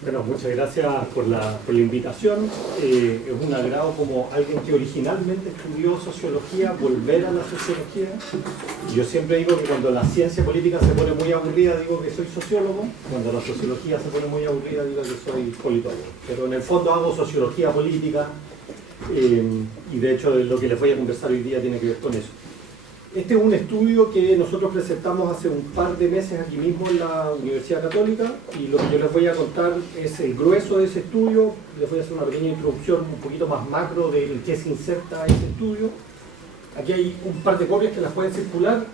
Bueno, muchas gracias por la invitación. Es un agrado como alguien que originalmente estudió sociología, volver a la sociología. Yo siempre digo que cuando la ciencia política se pone muy aburrida, digo que soy sociólogo. Cuando la sociología se pone muy aburrida, digo que soy politólogo. Pero en el fondo hago sociología política y de hecho lo que les voy a conversar hoy día tiene que ver con eso. Este es un estudio que nosotros presentamos hace un par de meses aquí mismo en la Universidad Católica y lo que yo les voy a contar es el grueso de ese estudio. Les voy a hacer una pequeña introducción un poquito más macro de qué se inserta ese estudio. Aquí hay un par de copias que las pueden circular,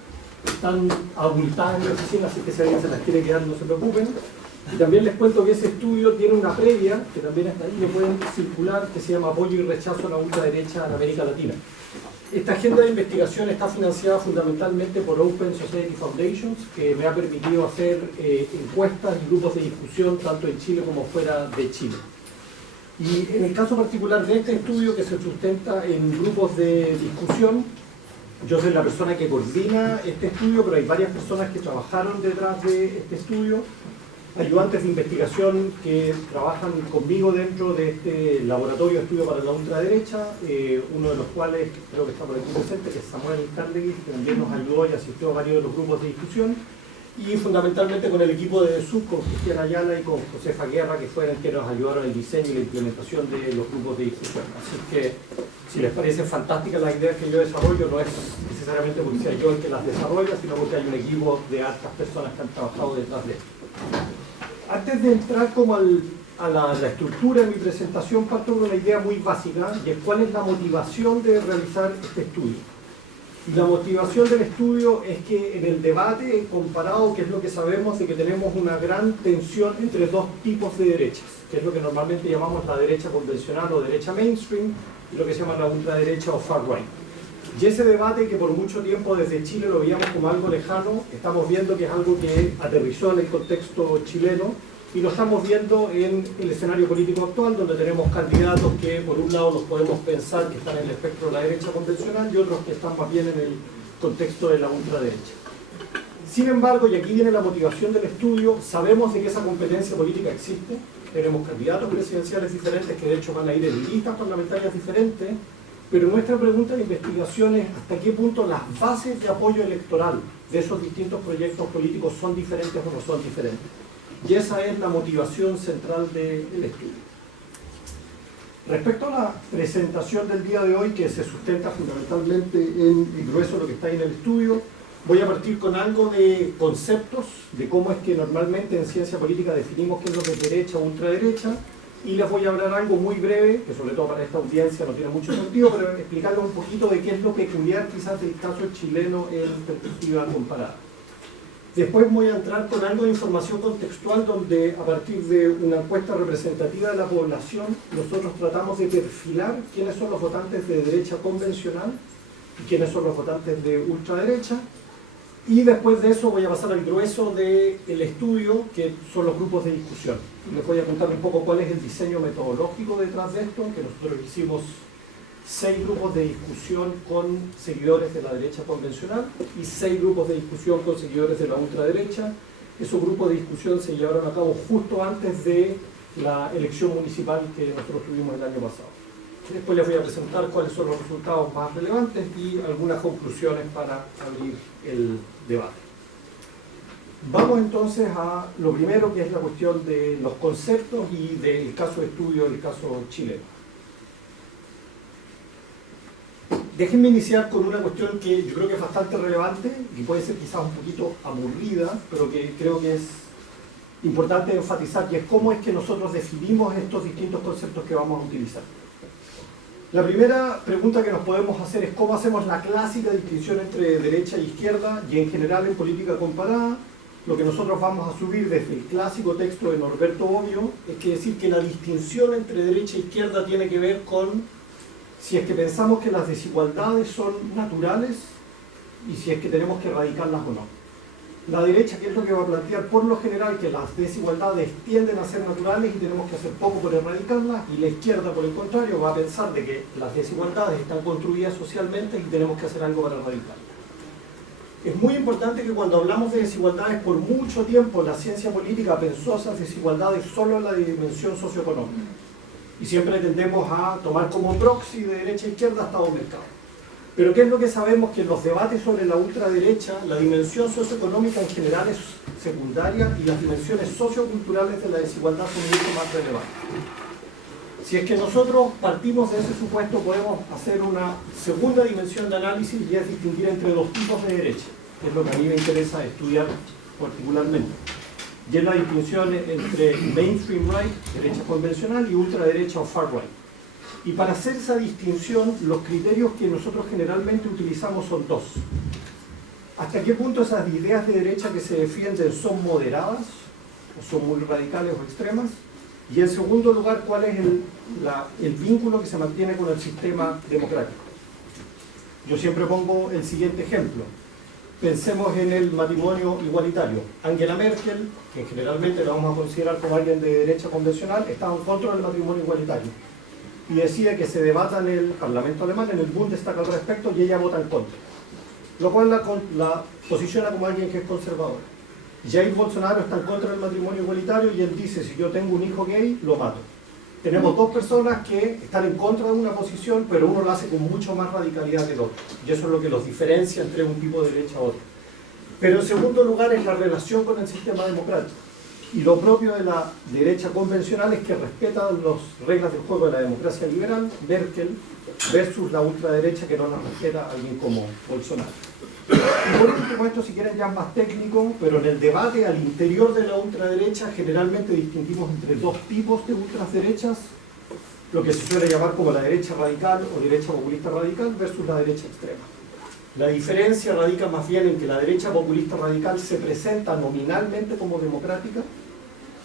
están abultadas en la oficina, así que si alguien se las quiere quedar no se preocupen. Y también les cuento que ese estudio tiene una previa, que también está ahí, que pueden circular, que se llama Apoyo y rechazo a la ultraderecha en América Latina. Esta agenda de investigación está financiada fundamentalmente por Open Society Foundations, que me ha permitido hacer encuestas y grupos de discusión tanto en Chile como fuera de Chile. Y en el caso particular de este estudio, que se sustenta en grupos de discusión, yo soy la persona que coordina este estudio, pero hay varias personas que trabajaron detrás de este estudio, ayudantes de investigación que trabajan conmigo dentro de este laboratorio de estudio para la ultraderecha, uno de los cuales creo que está por aquí presente, que es Samuel Carlegui, que también nos ayudó y asistió a varios de los grupos de discusión, y fundamentalmente con el equipo de SUB, con Cristian Ayala y con Josefa Guerra, que fueron quienes nos ayudaron en el diseño y la implementación de los grupos de discusión. Así que, si les parecen fantásticas las ideas que yo desarrollo, no es necesariamente porque sea yo el que las desarrolla, sino porque hay un equipo de altas personas que han trabajado detrás de esto. Antes de entrar como a la estructura de mi presentación, parto de una idea muy básica, y es cuál es la motivación de realizar este estudio. Y la motivación del estudio es que en el debate comparado, que es lo que sabemos, de que tenemos una gran tensión entre dos tipos de derechas, que es lo que normalmente llamamos la derecha convencional o derecha mainstream, y lo que se llama la ultraderecha o far right. Y ese debate que por mucho tiempo desde Chile lo veíamos como algo lejano, estamos viendo que es algo que aterrizó en el contexto chileno y lo estamos viendo en el escenario político actual, donde tenemos candidatos que por un lado los podemos pensar que están en el espectro de la derecha convencional y otros que están más bien en el contexto de la ultraderecha. Sin embargo, y aquí viene la motivación del estudio, sabemos de que esa competencia política existe, tenemos candidatos presidenciales diferentes que de hecho van a ir en listas parlamentarias diferentes, pero nuestra pregunta de investigación es hasta qué punto las bases de apoyo electoral de esos distintos proyectos políticos son diferentes o no son diferentes. Y esa es la motivación central del estudio. Respecto a la presentación del día de hoy, que se sustenta fundamentalmente en el grueso de lo que está ahí en el estudio, voy a partir con algo de conceptos, de cómo es que normalmente en ciencia política definimos qué es lo que es derecha o ultraderecha, y les voy a hablar algo muy breve, que sobre todo para esta audiencia no tiene mucho sentido, pero explicarles un poquito de qué es lo peculiar quizás del caso chileno en perspectiva comparada. Después voy a entrar con algo de información contextual donde a partir de una encuesta representativa de la población nosotros tratamos de perfilar quiénes son los votantes de derecha convencional y quiénes son los votantes de ultraderecha. Y después de eso voy a pasar al grueso del estudio, que son los grupos de discusión. Les voy a contar un poco cuál es el diseño metodológico detrás de esto, que nosotros hicimos 6 grupos de discusión con seguidores de la derecha convencional y 6 grupos de discusión con seguidores de la ultraderecha. Esos grupos de discusión se llevaron a cabo justo antes de la elección municipal que nosotros tuvimos el año pasado. Después les voy a presentar cuáles son los resultados más relevantes y algunas conclusiones para abrir el debate. Vamos entonces a lo primero, que es la cuestión de los conceptos y del caso de estudio del caso chileno. Déjenme iniciar con una cuestión que yo creo que es bastante relevante y puede ser quizás un poquito aburrida, pero que creo que es importante enfatizar, que es cómo es que nosotros definimos estos distintos conceptos que vamos a utilizar. La primera pregunta que nos podemos hacer es cómo hacemos la clásica distinción entre derecha e izquierda, y en general en política comparada, lo que nosotros vamos a subir desde el clásico texto de Norberto Bobbio es que decir que la distinción entre derecha e izquierda tiene que ver con si es que pensamos que las desigualdades son naturales y si es que tenemos que erradicarlas o no. La derecha, ¿qué es lo que va a plantear? Por lo general que las desigualdades tienden a ser naturales y tenemos que hacer poco por erradicarlas, y la izquierda, por el contrario, va a pensar de que las desigualdades están construidas socialmente y tenemos que hacer algo para erradicarlas. Es muy importante que cuando hablamos de desigualdades, por mucho tiempo la ciencia política pensó esas desigualdades solo en la dimensión socioeconómica. Y siempre tendemos a tomar como proxy de derecha a izquierda Estado mercado. Pero ¿qué es lo que sabemos? Que en los debates sobre la ultraderecha, la dimensión socioeconómica en general es secundaria y las dimensiones socioculturales de la desigualdad son mucho más relevantes. Si es que nosotros partimos de ese supuesto, podemos hacer una segunda dimensión de análisis y es distinguir entre dos tipos de derecha, que es lo que a mí me interesa estudiar particularmente. Y es la distinción entre mainstream right, derecha convencional, y ultraderecha o far right. Y para hacer esa distinción, los criterios que nosotros generalmente utilizamos son dos. ¿Hasta qué punto esas ideas de derecha que se defienden son moderadas, o son muy radicales o extremas? Y en segundo lugar, ¿cuál es el vínculo que se mantiene con el sistema democrático? Yo siempre pongo el siguiente ejemplo. Pensemos en el matrimonio igualitario. Angela Merkel, que generalmente la vamos a considerar como alguien de derecha convencional, estaba en contra del matrimonio igualitario. Y decide que se debata en el Parlamento alemán, en el Bundestag al respecto, y ella vota en contra. Lo cual la posiciona como alguien que es conservador. Jair Bolsonaro está en contra del matrimonio igualitario y él dice, si yo tengo un hijo gay, lo mato. Tenemos dos personas que están en contra de una posición, pero uno lo hace con mucho más radicalidad que el otro. Y eso es lo que los diferencia entre un tipo de derecha a otro. Pero en segundo lugar es la relación con el sistema democrático. Y lo propio de la derecha convencional es que respeta las reglas del juego de la democracia liberal, Merkel, versus la ultraderecha que no las respeta alguien como Bolsonaro. Y por último, esto si quieren ya es más técnico, pero en el debate al interior de la ultraderecha generalmente distinguimos entre dos tipos de ultraderechas, lo que se suele llamar como la derecha radical o derecha populista radical versus la derecha extrema. La diferencia radica más bien en que la derecha populista radical se presenta nominalmente como democrática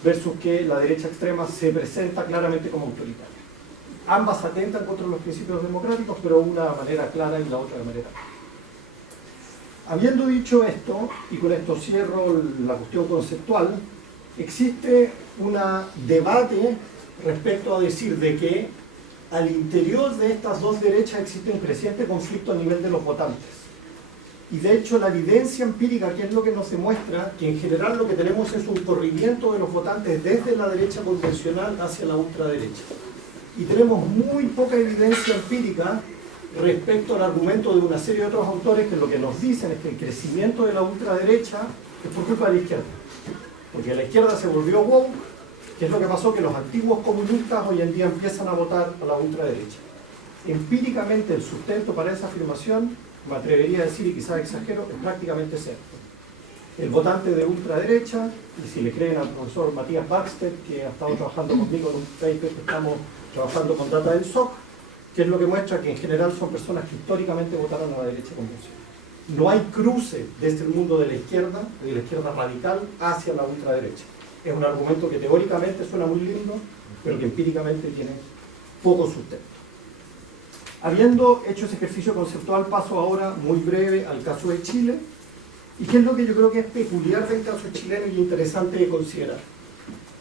versus que la derecha extrema se presenta claramente como autoritaria. Ambas atentan contra los principios democráticos, pero una de manera clara y la otra de manera clara. Habiendo dicho esto, y con esto cierro la cuestión conceptual, existe un debate respecto a decir de que al interior de estas dos derechas existe un creciente conflicto a nivel de los votantes. Y de hecho la evidencia empírica, que es lo que nos demuestra que en general lo que tenemos es un corrimiento de los votantes desde la derecha convencional hacia la ultraderecha. Y tenemos muy poca evidencia empírica respecto al argumento de una serie de otros autores que lo que nos dicen es que el crecimiento de la ultraderecha es por culpa de la izquierda. Porque la izquierda se volvió woke, que es lo que pasó, que los antiguos comunistas hoy en día empiezan a votar a la ultraderecha. Empíricamente el sustento para esa afirmación, me atrevería a decir, y quizás exagero, es prácticamente cierto. El votante de ultraderecha, y si le creen al profesor Matías Baxter, que ha estado trabajando conmigo en un paper que estamos trabajando con data del SOC, que es lo que muestra que en general son personas que históricamente votaron a la derecha convencional. No hay cruce desde el mundo de la izquierda radical, hacia la ultraderecha. Es un argumento que teóricamente suena muy lindo, pero que empíricamente tiene poco sustento. Habiendo hecho ese ejercicio conceptual, paso ahora muy breve al caso de Chile, y qué es lo que yo creo que es peculiar del caso chileno y interesante de considerar.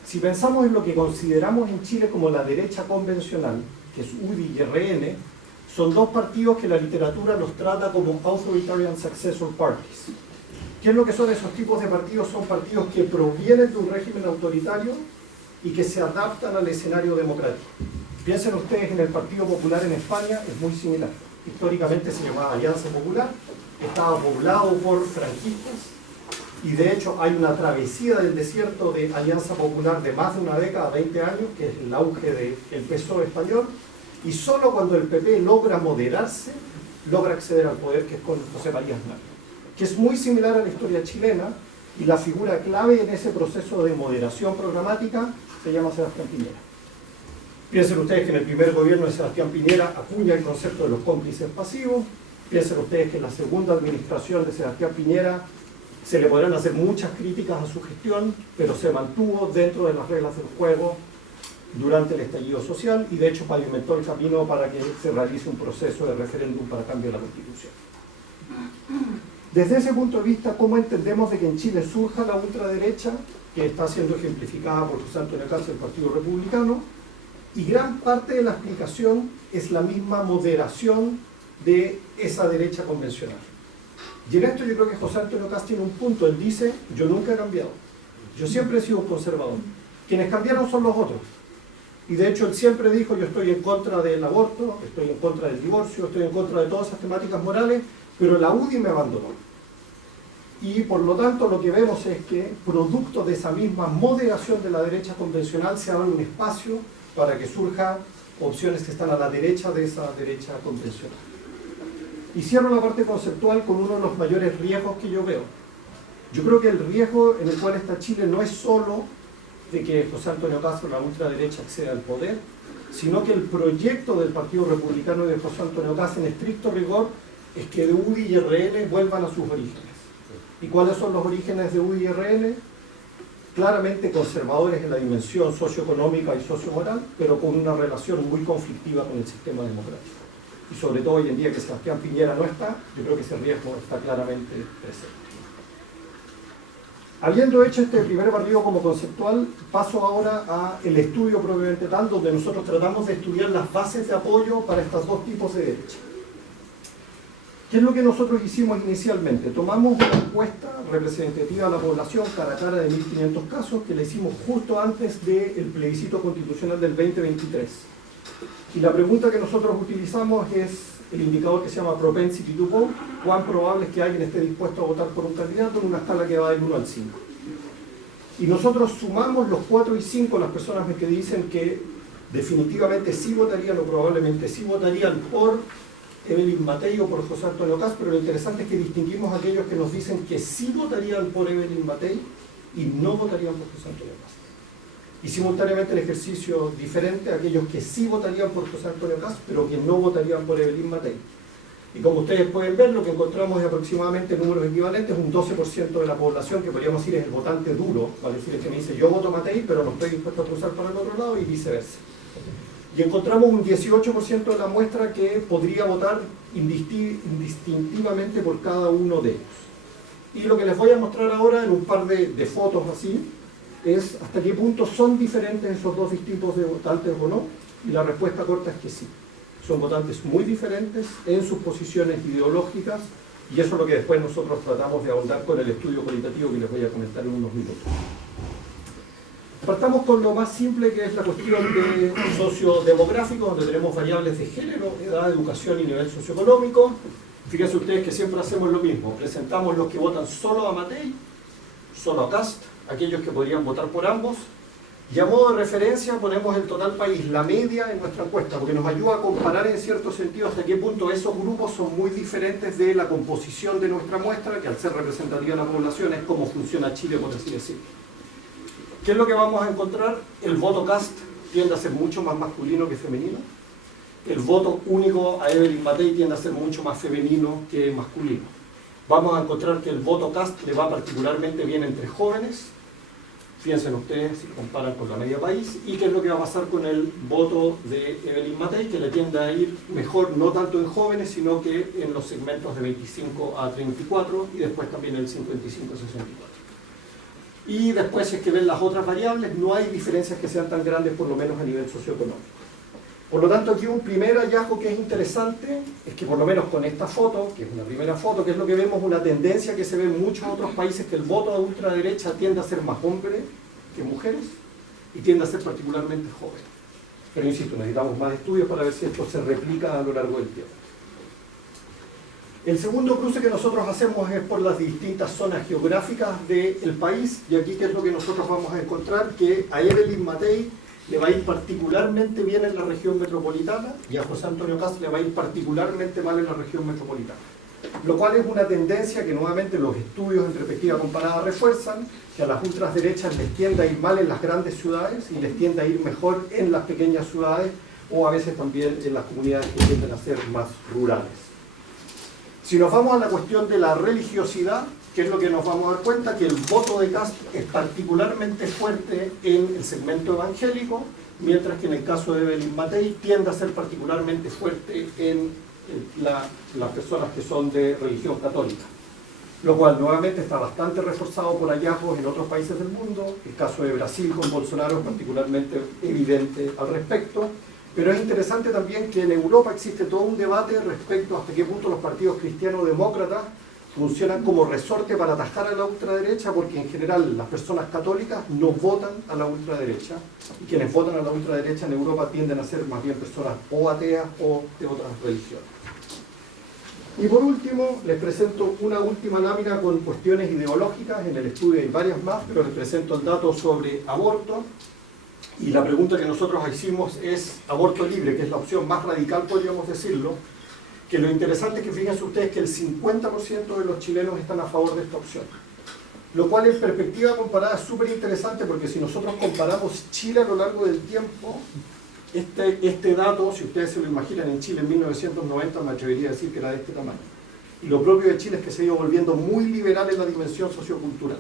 Si pensamos en lo que consideramos en Chile como la derecha convencional, que es UDI y RN, son dos partidos que la literatura los trata como Authoritarian Successor Parties. ¿Qué es lo que son esos tipos de partidos? Son partidos que provienen de un régimen autoritario y que se adaptan al escenario democrático. Piensen ustedes en el Partido Popular en España, es muy similar. Históricamente se llamaba Alianza Popular, estaba poblado por franquistas, y de hecho hay una travesía del desierto de Alianza Popular de más de una década, 20 años, que es el auge del PSOE español, y solo cuando el PP logra moderarse, logra acceder al poder, que es con José María Aznar, que es muy similar a la historia chilena, y la figura clave en ese proceso de moderación programática se llama Sebastián Piñera. Piensen ustedes que en el primer gobierno de Sebastián Piñera acuña el concepto de los cómplices pasivos. Piensen ustedes que en la segunda administración de Sebastián Piñera se le podrán hacer muchas críticas a su gestión, pero se mantuvo dentro de las reglas del juego durante el estallido social y de hecho pavimentó el camino para que se realice un proceso de referéndum para cambio de la Constitución. Desde ese punto de vista, ¿cómo entendemos de que en Chile surja la ultraderecha, que está siendo ejemplificada por José Antonio Caz del Partido Republicano? Y gran parte de la explicación es la misma moderación de esa derecha convencional. Y en esto yo creo que José Antonio Kast tiene un punto. Él dice, yo nunca he cambiado. Yo siempre he sido un conservador. Quienes cambiaron son los otros. Y de hecho él siempre dijo, yo estoy en contra del aborto, estoy en contra del divorcio, estoy en contra de todas esas temáticas morales, pero la UDI me abandonó. Y por lo tanto lo que vemos es que, producto de esa misma moderación de la derecha convencional, se abre un espacio para que surjan opciones que están a la derecha de esa derecha convencional. Y cierro la parte conceptual con uno de los mayores riesgos que yo veo. Yo creo que el riesgo en el cual está Chile no es solo de que José Antonio Kast, la ultraderecha, acceda al poder, sino que el proyecto del Partido Republicano y de José Antonio Kast, en estricto rigor, es que de UDI y RN vuelvan a sus orígenes. ¿Y cuáles son los orígenes de UDI y RN? Claramente conservadores en la dimensión socioeconómica y sociomoral, pero con una relación muy conflictiva con el sistema democrático. Y sobre todo hoy en día que Sebastián Piñera no está, yo creo que ese riesgo está claramente presente. Habiendo hecho este primer barrido como conceptual, paso ahora al estudio propiamente tal, donde nosotros tratamos de estudiar las bases de apoyo para estos dos tipos de derecha. ¿Qué es lo que nosotros hicimos inicialmente? Tomamos una encuesta representativa de la población cara a cara de 1.500 casos que la hicimos justo antes del plebiscito constitucional del 2023. Y la pregunta que nosotros utilizamos es el indicador que se llama propensity to vote, cuán probable es que alguien esté dispuesto a votar por un candidato en una escala que va del 1 al 5. Y nosotros sumamos los 4 y 5, las personas que dicen que definitivamente sí votarían o probablemente sí votarían por Evelyn Matei o por José Antonio Kast, pero lo interesante es que distinguimos a aquellos que nos dicen que sí votarían por Evelyn Matei y no votarían por José Antonio Kast. Y simultáneamente el ejercicio diferente a aquellos que sí votarían por José Antonio Kast, pero que no votarían por Evelyn Matei. Y como ustedes pueden ver, lo que encontramos es aproximadamente números equivalentes, un 12% de la población, que podríamos decir es el votante duro, vale decir, es que me dice yo voto Matei, pero no estoy dispuesto a cruzar para el otro lado, y viceversa. Y encontramos un 18% de la muestra que podría votar indistintivamente por cada uno de ellos. Y lo que les voy a mostrar ahora en un par de fotos así, es hasta qué punto son diferentes esos dos tipos de votantes o no, y la respuesta corta es que sí. Son votantes muy diferentes en sus posiciones ideológicas, y eso es lo que después nosotros tratamos de ahondar con el estudio cualitativo que les voy a comentar en unos minutos. Partamos con lo más simple, que es la cuestión de sociodemográfico, donde tenemos variables de género, edad, educación y nivel socioeconómico. Fíjense ustedes que siempre hacemos lo mismo, presentamos los que votan solo a Matei, solo a Kast, aquellos que podrían votar por ambos, y a modo de referencia ponemos el total país, la media en nuestra encuesta, porque nos ayuda a comparar en cierto sentido hasta qué punto esos grupos son muy diferentes de la composición de nuestra muestra, que al ser representativa de la población es cómo funciona Chile, por así decirlo. ¿Qué es lo que vamos a encontrar? El voto Kast tiende a ser mucho más masculino que femenino. El voto único a Evelyn Matei tiende a ser mucho más femenino que masculino. Vamos a encontrar que el voto Kast le va particularmente bien entre jóvenes. Piensen ustedes si comparan con la media país. ¿Y qué es lo que va a pasar con el voto de Evelyn Matei? Que le tiende a ir mejor no tanto en jóvenes, sino que en los segmentos de 25 a 34 y después también el 55 a 64. Y después, si es que ven las otras variables, no hay diferencias que sean tan grandes, por lo menos a nivel socioeconómico. Por lo tanto, aquí un primer hallazgo que es interesante es que por lo menos con esta foto, que es una primera foto, que es lo que vemos, una tendencia que se ve en muchos otros países, que el voto a ultraderecha tiende a ser más hombre que mujeres y tiende a ser particularmente joven. Pero insisto, necesitamos más estudios para ver si esto se replica a lo largo del tiempo. El segundo cruce que nosotros hacemos es por las distintas zonas geográficas del país, y aquí qué es lo que nosotros vamos a encontrar, que a Evelyn Matei le va a ir particularmente bien en la región metropolitana y a José Antonio Kast le va a ir particularmente mal en la región metropolitana. Lo cual es una tendencia que nuevamente los estudios en perspectiva comparada refuerzan, que a las ultraderechas les tiende a ir mal en las grandes ciudades y les tiende a ir mejor en las pequeñas ciudades o a veces también en las comunidades que tienden a ser más rurales. Si nos vamos a la cuestión de la religiosidad, ¿qué es lo que nos vamos a dar cuenta? Que el voto de Kast es particularmente fuerte en el segmento evangélico, mientras que en el caso de Evelyn Matei tiende a ser particularmente fuerte en las personas que son de religión católica. Lo cual nuevamente está bastante reforzado por hallazgos en otros países del mundo. El caso de Brasil con Bolsonaro es particularmente evidente al respecto. Pero es interesante también que en Europa existe todo un debate respecto a hasta qué punto los partidos cristiano-demócratas funcionan como resorte para atajar a la ultraderecha, porque en general las personas católicas no votan a la ultraderecha, y quienes votan a la ultraderecha en Europa tienden a ser más bien personas o ateas o de otras religiones. Y por último, les presento una última lámina con cuestiones ideológicas. En el estudio hay varias más, pero les presento el dato sobre aborto. Y la pregunta que nosotros hicimos es aborto libre, que es la opción más radical, podríamos decirlo. Que lo interesante es que fíjense ustedes que el 50% de los chilenos están a favor de esta opción. Lo cual en perspectiva comparada es súper interesante, porque si nosotros comparamos Chile a lo largo del tiempo, este dato, si ustedes se lo imaginan en Chile en 1990, me atrevería a decir que era de este tamaño. Y lo propio de Chile es que se ha ido volviendo muy liberal en la dimensión sociocultural.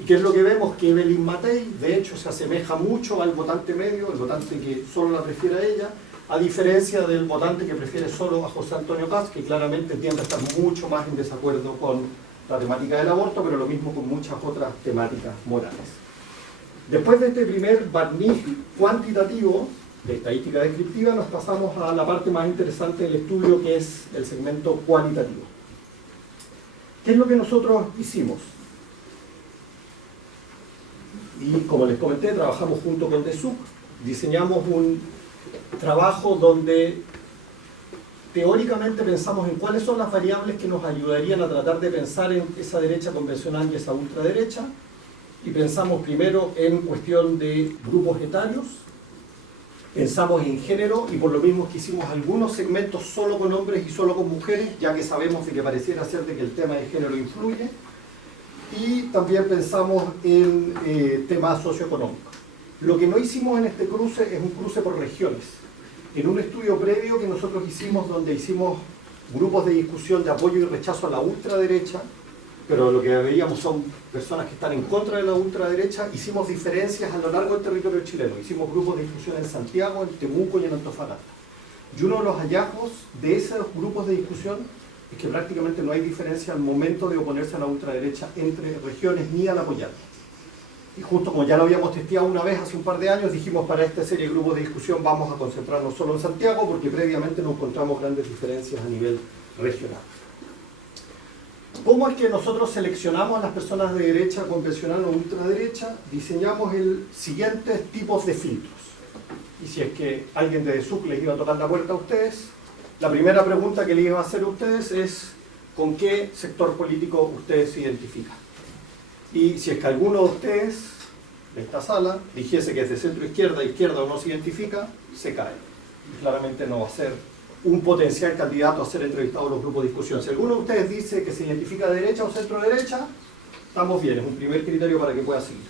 ¿Y qué es lo que vemos? Que Evelyn Matei, de hecho, se asemeja mucho al votante medio, el votante que solo la prefiere a ella, a diferencia del votante que prefiere solo a José Antonio Kast, que claramente tiende a estar mucho más en desacuerdo con la temática del aborto, pero lo mismo con muchas otras temáticas morales. Después de este primer barniz cuantitativo de estadística descriptiva, nos pasamos a la parte más interesante del estudio, que es el segmento cualitativo. ¿Qué es lo que nosotros hicimos? Y como les comenté, trabajamos junto con DESUC, diseñamos un trabajo donde teóricamente pensamos en cuáles son las variables que nos ayudarían a tratar de pensar en esa derecha convencional y esa ultraderecha, y pensamos primero en cuestión de grupos etarios, pensamos en género, y por lo mismo que hicimos algunos segmentos solo con hombres y solo con mujeres, ya que sabemos de que pareciera ser de que el tema de género influye, y también pensamos en temas socioeconómicos. Lo que no hicimos en este cruce es un cruce por regiones. En un estudio previo que nosotros hicimos, donde hicimos grupos de discusión de apoyo y rechazo a la ultraderecha, pero lo que veíamos son personas que están en contra de la ultraderecha, hicimos diferencias a lo largo del territorio chileno. Hicimos grupos de discusión en Santiago, en Temuco y en Antofagasta. Y uno de los hallazgos de esos grupos de discusión es que prácticamente no hay diferencia al momento de oponerse a la ultraderecha entre regiones ni al apoyar. Y justo como ya lo habíamos testeado una vez hace un par de años, dijimos para esta serie de grupos de discusión vamos a concentrarnos solo en Santiago, porque previamente no encontramos grandes diferencias a nivel regional. ¿Cómo es que nosotros seleccionamos a las personas de derecha convencional o ultraderecha? Diseñamos el siguientes tipos de filtros. Y si es que alguien de DESUC les iba a tocar la puerta a ustedes, la primera pregunta que les iba a hacer a ustedes es ¿con qué sector político ustedes se identifican? Y si es que alguno de ustedes de esta sala dijese que es de centro izquierda, izquierda o no se identifica, se cae. Y claramente no va a ser un potencial candidato a ser entrevistado en los grupos de discusión. Si alguno de ustedes dice que se identifica de derecha o centro derecha, estamos bien, es un primer criterio para que pueda seguir.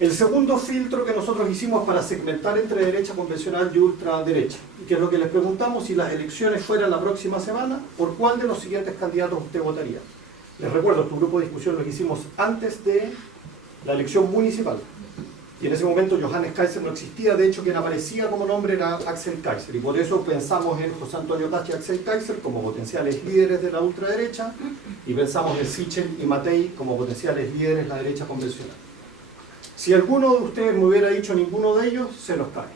El segundo filtro que nosotros hicimos para segmentar entre derecha convencional y ultraderecha, y que es lo que les preguntamos: si las elecciones fueran la próxima semana, ¿por cuál de los siguientes candidatos usted votaría? Les recuerdo, este grupo de discusión lo hicimos antes de la elección municipal. Y en ese momento Johannes Kaiser no existía, de hecho quien aparecía como nombre era Axel Kaiser, y por eso pensamos en José Antonio Kast y Axel Kaiser como potenciales líderes de la ultraderecha, y pensamos en Sichel y Matei como potenciales líderes de la derecha convencional. Si alguno de ustedes me hubiera dicho ninguno de ellos, se los cae.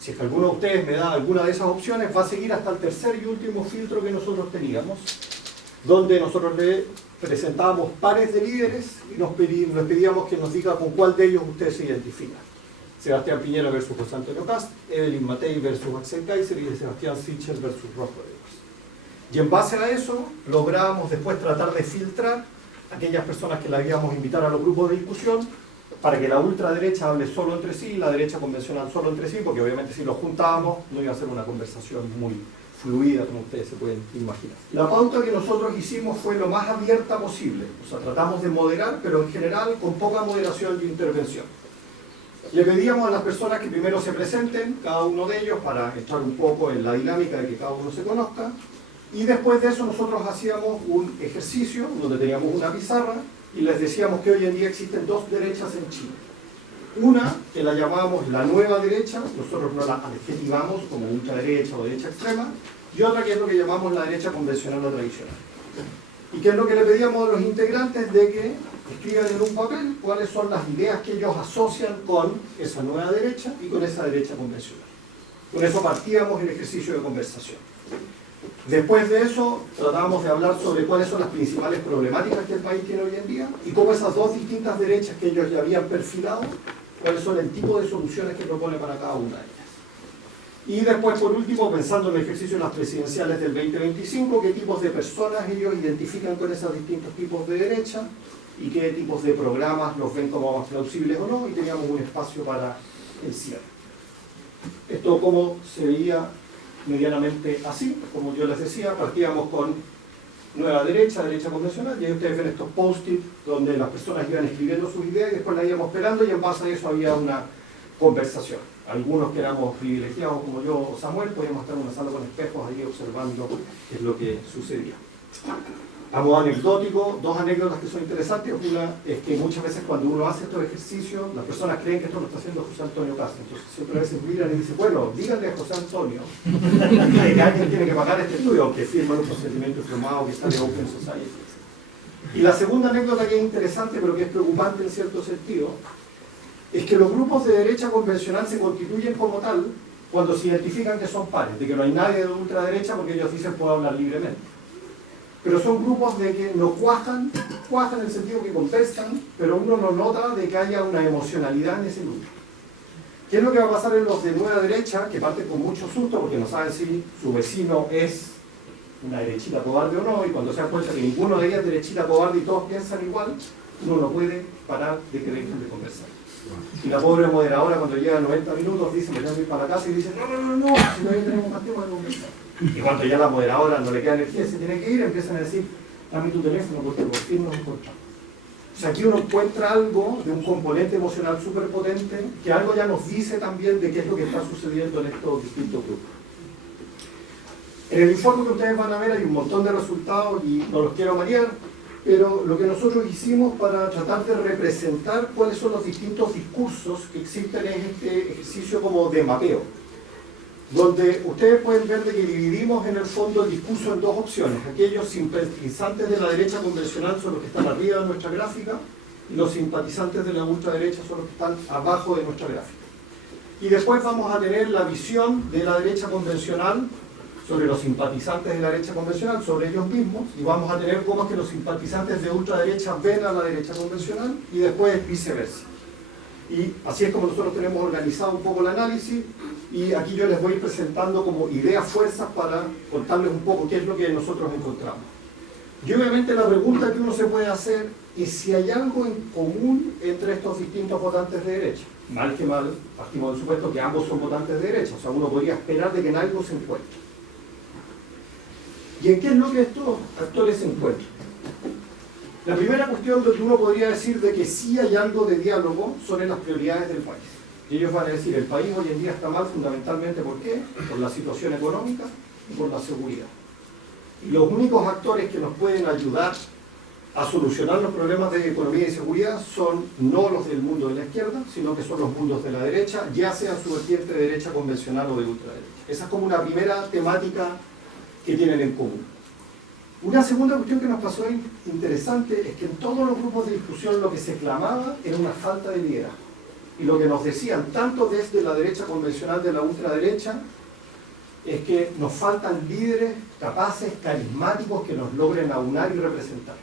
Si es que alguno de ustedes me da alguna de esas opciones, va a seguir hasta el tercer y último filtro que nosotros teníamos, donde nosotros le presentábamos pares de líderes y les pedíamos que nos diga con cuál de ellos usted se identifica. Sebastián Piñera versus José Antonio Kast, Evelyn Matei versus Axel Kaiser y Sebastián Sichel versus Ross Rodríguez. Y en base a eso lográbamos después tratar de filtrar a aquellas personas que las íbamos a invitar a los grupos de discusión para que la ultraderecha hable solo entre sí y la derecha convencional solo entre sí, porque obviamente si los juntábamos no iba a ser una conversación muy fluida, como ustedes se pueden imaginar. La pauta que nosotros hicimos fue lo más abierta posible, o sea, tratamos de moderar, pero en general con poca moderación y intervención. Le pedíamos a las personas que primero se presenten, cada uno de ellos, para entrar un poco en la dinámica de que cada uno se conozca, y después de eso nosotros hacíamos un ejercicio donde teníamos una pizarra y les decíamos que hoy en día existen dos derechas en Chile. Una, que la llamábamos la nueva derecha, nosotros no la adjetivamos como ultraderecha o derecha extrema, y otra que es lo que llamamos la derecha convencional o tradicional. Y que es lo que le pedíamos a los integrantes de que escriban en un papel cuáles son las ideas que ellos asocian con esa nueva derecha y con esa derecha convencional. Con eso partíamos el ejercicio de conversación. Después de eso, tratábamos de hablar sobre cuáles son las principales problemáticas que el país tiene hoy en día y cómo esas dos distintas derechas que ellos ya habían perfilado, cuáles son el tipo de soluciones que propone para cada una de ellas. Y después, por último, pensando en el ejercicio de las presidenciales del 2025, qué tipos de personas ellos identifican con esos distintos tipos de derecha y qué tipos de programas los ven como más plausibles o no, y teníamos un espacio para el cierre. Esto como se veía medianamente así, como yo les decía, partíamos con nueva derecha, derecha convencional, y ahí ustedes ven estos post-it donde las personas iban escribiendo sus ideas y después las íbamos esperando y en base a eso había una conversación. Algunos que éramos privilegiados como yo o Samuel podíamos estar en una sala con espejos ahí observando qué es lo que sucedía. A modo anecdótico, dos anécdotas que son interesantes. Una es que muchas veces cuando uno hace estos ejercicios, las personas creen que esto lo está haciendo José Antonio Castro. Entonces siempre a veces miran y dicen, bueno, díganle a José Antonio que alguien tiene que pagar este estudio, aunque firman un procedimiento firmado que sale Open Society. Y la segunda anécdota que es interesante, pero que es preocupante en cierto sentido, es que los grupos de derecha convencional se constituyen como tal cuando se identifican que son pares, de que no hay nadie de ultraderecha porque ellos dicen puedo hablar libremente. Pero son grupos de que no cuajan en el sentido que conversan, pero uno no nota de que haya una emocionalidad en ese grupo. ¿Qué es lo que va a pasar en los de nueva derecha, que parten con mucho susto porque no saben si su vecino es una derechita cobarde o no, y cuando se dan cuenta que ninguno de ellos es derechita cobarde y todos piensan igual, uno no puede parar de creer de conversar. Y la pobre moderadora cuando llega a 90 minutos dice, me tengo que ir para la casa y dice, no, si todavía tenemos más tiempo de conversar. Y cuando ya la moderadora no le queda energía, se tiene que ir, empiezan a decir, dame tu teléfono porque por fin nos encontramos. O sea, aquí uno encuentra algo de un componente emocional súper potente, que algo ya nos dice también de qué es lo que está sucediendo en estos distintos grupos. En el informe que ustedes van a ver hay un montón de resultados y no los quiero marear, pero lo que nosotros hicimos para tratar de representar cuáles son los distintos discursos que existen en este ejercicio como de mapeo, donde ustedes pueden ver de que dividimos en el fondo el discurso en dos opciones. Aquellos simpatizantes de la derecha convencional son los que están arriba de nuestra gráfica y los simpatizantes de la ultraderecha son los que están abajo de nuestra gráfica. Y después vamos a tener la visión de la derecha convencional sobre los simpatizantes de la derecha convencional, sobre ellos mismos, y vamos a tener cómo es que los simpatizantes de ultraderecha ven a la derecha convencional y después viceversa. Y así es como nosotros tenemos organizado un poco el análisis, y aquí yo les voy presentando como ideas, fuerzas para contarles un poco qué es lo que nosotros encontramos. Y obviamente la pregunta que uno se puede hacer es si hay algo en común entre estos distintos votantes de derecha. Mal que mal, partimos del supuesto que ambos son votantes de derecha, o sea, uno podría esperar de que en algo se encuentre. ¿Y en qué es lo que estos actores se encuentran? La primera cuestión donde uno podría decir de que sí hay algo de diálogo son en las prioridades del país. Y ellos van a decir, el país hoy en día está mal fundamentalmente ¿por qué? Por la situación económica y por la seguridad. Y los únicos actores que nos pueden ayudar a solucionar los problemas de economía y seguridad son no los del mundo de la izquierda, sino que son los mundos de la derecha, ya sea su vertiente de derecha convencional o de ultraderecha. Esa es como una primera temática que tienen en común. Una segunda cuestión que nos pasó interesante es que en todos los grupos de discusión lo que se clamaba era una falta de liderazgo. Y lo que nos decían, tanto desde la derecha convencional de la ultraderecha, es que nos faltan líderes capaces, carismáticos, que nos logren aunar y representar.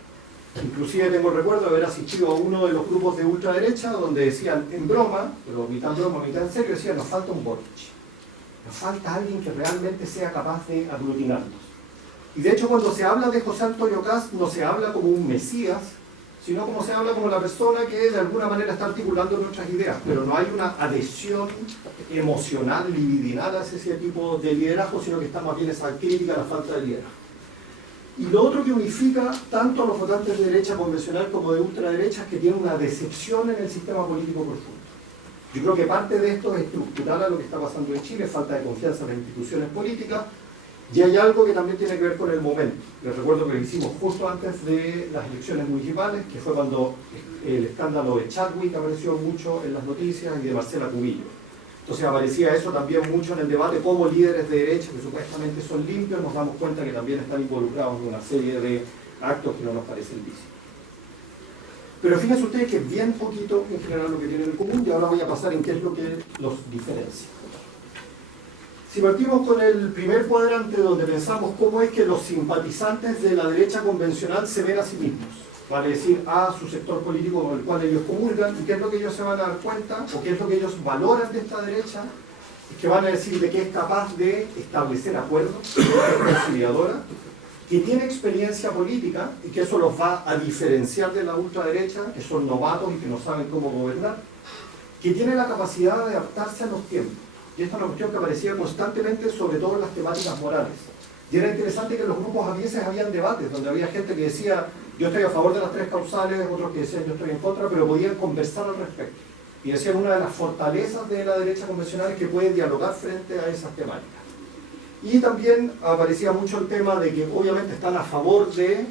Inclusive tengo el recuerdo de haber asistido a uno de los grupos de ultraderecha donde decían, en broma, pero mitad en broma, mitad en serio, decían, nos falta un Boric. Nos falta alguien que realmente sea capaz de aglutinarnos. Y de hecho cuando se habla de José Antonio Cast no se habla como un mesías, sino como se habla como la persona que de alguna manera está articulando nuestras ideas, pero no hay una adhesión emocional, libidinal hacia ese tipo de liderazgo, sino que está más bien esa crítica a la falta de liderazgo. Y lo otro que unifica tanto a los votantes de derecha convencional como de ultraderecha es que tiene una decepción en el sistema político profundo. Yo creo que parte de esto es estructural a lo que está pasando en Chile, falta de confianza en las instituciones políticas, y hay algo que también tiene que ver con el momento. Les recuerdo que lo hicimos justo antes de las elecciones municipales, que fue cuando el escándalo de Chadwick apareció mucho en las noticias y de Marcela Cubillo. Entonces aparecía eso también mucho en el debate, como líderes de derecha que supuestamente son limpios, nos damos cuenta que también están involucrados en una serie de actos que no nos parecen lícitos. Pero fíjense ustedes que es bien poquito en general lo que tienen en común, y ahora voy a pasar en qué es lo que los diferencia. Si partimos con el primer cuadrante donde pensamos cómo es que los simpatizantes de la derecha convencional se ven a sí mismos, vale decir, a su sector político con el cual ellos comulgan, y qué es lo que ellos se van a dar cuenta, o qué es lo que ellos valoran de esta derecha, es que van a decir de que es capaz de establecer acuerdos, que es conciliadora, que tiene experiencia política, y que eso los va a diferenciar de la ultraderecha, que son novatos y que no saben cómo gobernar, que tiene la capacidad de adaptarse a los tiempos. Y esta es una cuestión que aparecía constantemente, sobre todo en las temáticas morales. Y era interesante que en los grupos a veces habían debates, donde había gente que decía, yo estoy a favor de las 3 causales, otros que decían, yo estoy en contra, pero podían conversar al respecto. Y decían, una de las fortalezas de la derecha convencional es que pueden dialogar frente a esas temáticas. Y también aparecía mucho el tema de que obviamente están a favor de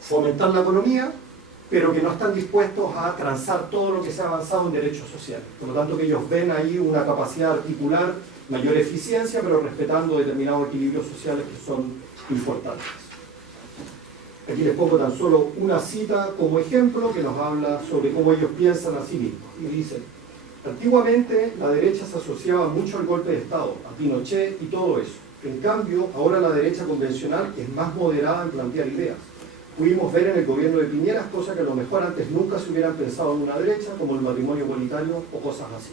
fomentar la economía, pero que no están dispuestos a transar todo lo que se ha avanzado en derechos sociales. Por lo tanto, que ellos ven ahí una capacidad de articular mayor eficiencia, pero respetando determinados equilibrios sociales que son importantes. Aquí les pongo tan solo una cita como ejemplo que nos habla sobre cómo ellos piensan a sí mismos. Y dicen, antiguamente la derecha se asociaba mucho al golpe de Estado, a Pinochet y todo eso. En cambio, ahora la derecha convencional es más moderada en plantear ideas. Pudimos ver en el gobierno de Piñera cosas que a lo mejor antes nunca se hubieran pensado en una derecha, como el matrimonio igualitario o cosas así.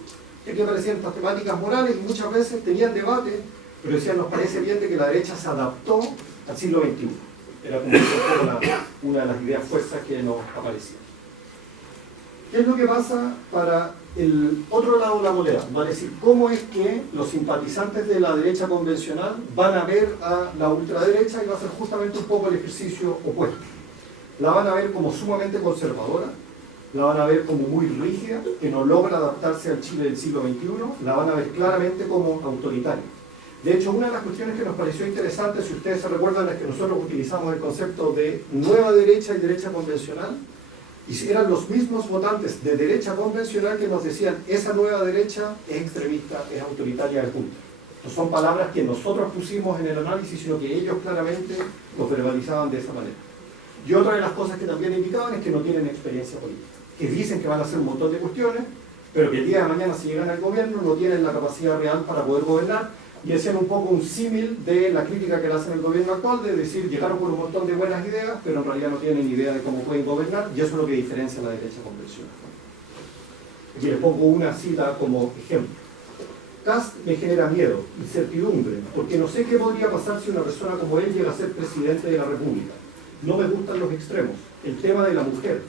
Aquí aparecían estas temáticas morales y muchas veces tenían debate, pero decían, nos parece bien de que la derecha se adaptó al siglo XXI. Era como una de las ideas fuerzas que nos aparecían. ¿Qué es lo que pasa para el otro lado de la moneda? Va a decir, ¿cómo es que los simpatizantes de la derecha convencional van a ver a la ultraderecha? Y va a ser justamente un poco el ejercicio opuesto. La van a ver como sumamente conservadora, la van a ver como muy rígida, que no logra adaptarse al Chile del siglo XXI, la van a ver claramente como autoritaria. De hecho, una de las cuestiones que nos pareció interesante, si ustedes se recuerdan, es que nosotros utilizamos el concepto de nueva derecha y derecha convencional, y eran los mismos votantes de derecha convencional que nos decían, esa nueva derecha es extremista, es autoritaria, es junta. No son palabras que nosotros pusimos en el análisis, sino que ellos claramente los verbalizaban de esa manera. Y otra de las cosas que también indicaban es que no tienen experiencia política, que dicen que van a hacer un montón de cuestiones, pero que el día de mañana si llegan al gobierno no tienen la capacidad real para poder gobernar, y hacían un poco un símil de la crítica que le hacen al gobierno actual, de decir, llegaron con un montón de buenas ideas, pero en realidad no tienen idea de cómo pueden gobernar, y eso es lo que diferencia a la derecha convencional. Aquí les pongo una cita como ejemplo. Kast me genera miedo, incertidumbre, porque no sé qué podría pasar si una persona como él llega a ser presidente de la República. No me gustan los extremos. El tema de la mujer.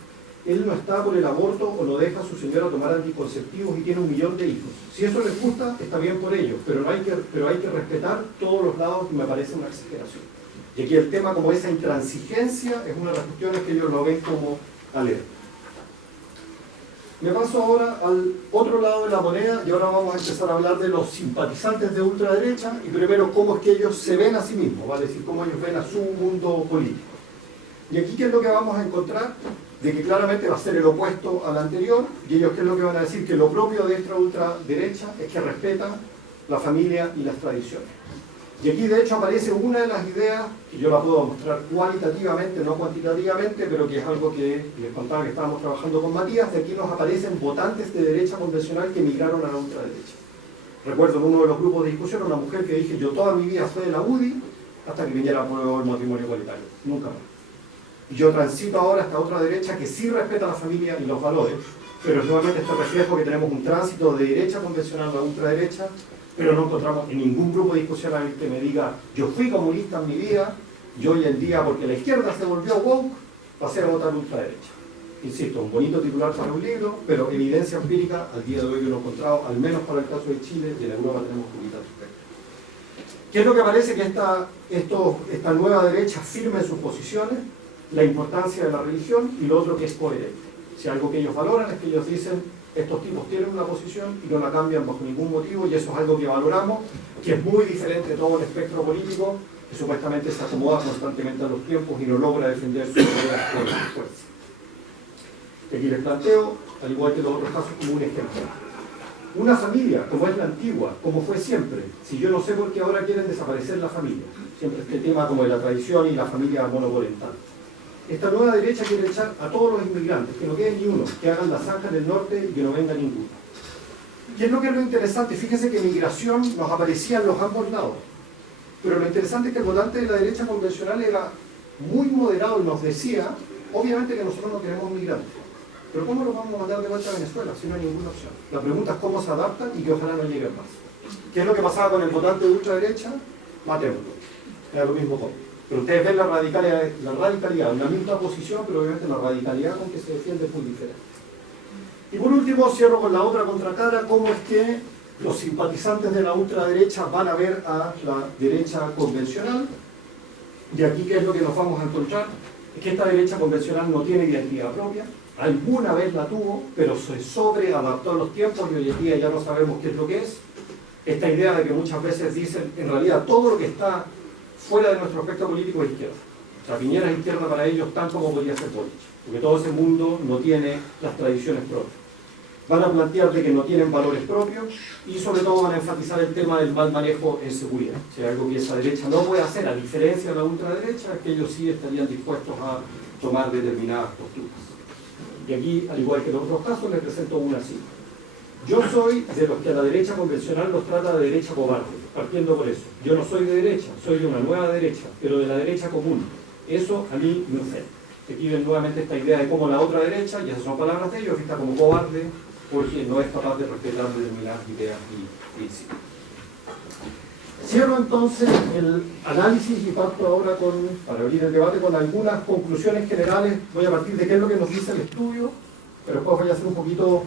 Él no está por el aborto o no deja a su señora tomar anticonceptivos y tiene 1 millón de hijos. Si eso les gusta, está bien por ellos, pero hay que respetar todos los lados y me parece una exageración. Y aquí el tema como esa intransigencia es una de las cuestiones que ellos lo ven como alerta. Me paso ahora al otro lado de la moneda y ahora vamos a empezar a hablar de los simpatizantes de ultraderecha y primero cómo es que ellos se ven a sí mismos, ¿vale? Es decir, cómo ellos ven a su mundo político. Y aquí ¿qué es lo que vamos a encontrar? De que claramente va a ser el opuesto al anterior, y ellos ¿qué es lo que van a decir? Que lo propio de esta ultraderecha es que respetan la familia y las tradiciones. Y aquí de hecho aparece una de las ideas, que yo la puedo mostrar cualitativamente, no cuantitativamente, pero que es algo que les contaba que estábamos trabajando con Matías, de aquí nos aparecen votantes de derecha convencional que migraron a la ultraderecha. Recuerdo en uno de los grupos de discusión una mujer que dije, yo toda mi vida fui de la UDI hasta que viniera a prueba el matrimonio igualitario, nunca más. Y yo transito ahora a esta otra derecha que sí respeta la familia y los valores, pero nuevamente este reflejo que tenemos un tránsito de derecha convencional a ultraderecha, pero no encontramos en ningún grupo de discusión que me diga, yo fui comunista en mi vida, y hoy en día, porque la izquierda se volvió woke, pasé a votar ultraderecha. Insisto, un bonito titular para un libro, pero evidencia empírica al día de hoy que no he encontrado, al menos para el caso de Chile, y en Europa tenemos poquita al respecto. ¿Qué es lo que parece que esta nueva derecha firme en sus posiciones? La importancia de la religión y lo otro que es coherente. Si algo que ellos valoran es que ellos dicen, estos tipos tienen una posición y no la cambian bajo ningún motivo, y eso es algo que valoramos, que es muy diferente de todo el espectro político, que supuestamente se acomoda constantemente a los tiempos y no logra defender sus ideas con fuerza. Aquí les planteo, al igual que los otros casos, como un ejemplo. Una familia, como es la antigua, como fue siempre, si yo no sé por qué ahora quieren desaparecer la familia, siempre este tema como de la tradición y la familia monoparental. Esta nueva derecha quiere echar a todos los inmigrantes, que no quede ni uno, que hagan la zanja del norte y que no venga ninguno. ¿Qué es lo que es lo interesante? Fíjense que migración nos aparecía en los ambos lados. Pero lo interesante es que el votante de la derecha convencional era muy moderado y nos decía, obviamente que nosotros no queremos migrantes, pero ¿cómo los vamos a mandar de vuelta a Venezuela si no hay ninguna opción? La pregunta es cómo se adaptan y que ojalá no lleguen más. ¿Qué es lo que pasaba con el votante de ultraderecha? Matémoslo. Era lo mismo con. Pero ustedes ven la radicalidad, una misma posición, pero obviamente la radicalidad con que se defiende es muy diferente. Y por último, cierro con la otra contracara, cómo es que los simpatizantes de la ultraderecha van a ver a la derecha convencional. Y aquí, ¿qué es lo que nos vamos a encontrar? Es que esta derecha convencional no tiene identidad propia. Alguna vez la tuvo, pero se sobreadaptó a los tiempos y hoy en día ya no sabemos qué es lo que es. Esta idea de que muchas veces dicen, en realidad, todo lo que está fuera de nuestro espectro político es izquierda. O sea, Piñera es izquierda para ellos tan como podría ser Boric, porque todo ese mundo no tiene las tradiciones propias. Van a plantear de que no tienen valores propios y sobre todo van a enfatizar el tema del mal manejo en seguridad. O sea, algo que esa derecha no puede hacer, a diferencia de la ultraderecha, es que ellos sí estarían dispuestos a tomar determinadas posturas. Y aquí, al igual que en otros casos, les presento una así. Yo soy de los que a la derecha convencional los trata de derecha cobarde, partiendo por eso. Yo no soy de derecha, soy de una nueva derecha, pero de la derecha común. Eso a mí me ofende. Aquí ven nuevamente esta idea de cómo la otra derecha, y esas son palabras de ellos, está como cobarde porque no es capaz de respetar determinadas ideas y principios. Cierro entonces el análisis y parto ahora para abrir el debate con algunas conclusiones generales. Voy a partir de qué es lo que nos dice el estudio, pero después voy a hacer un poquito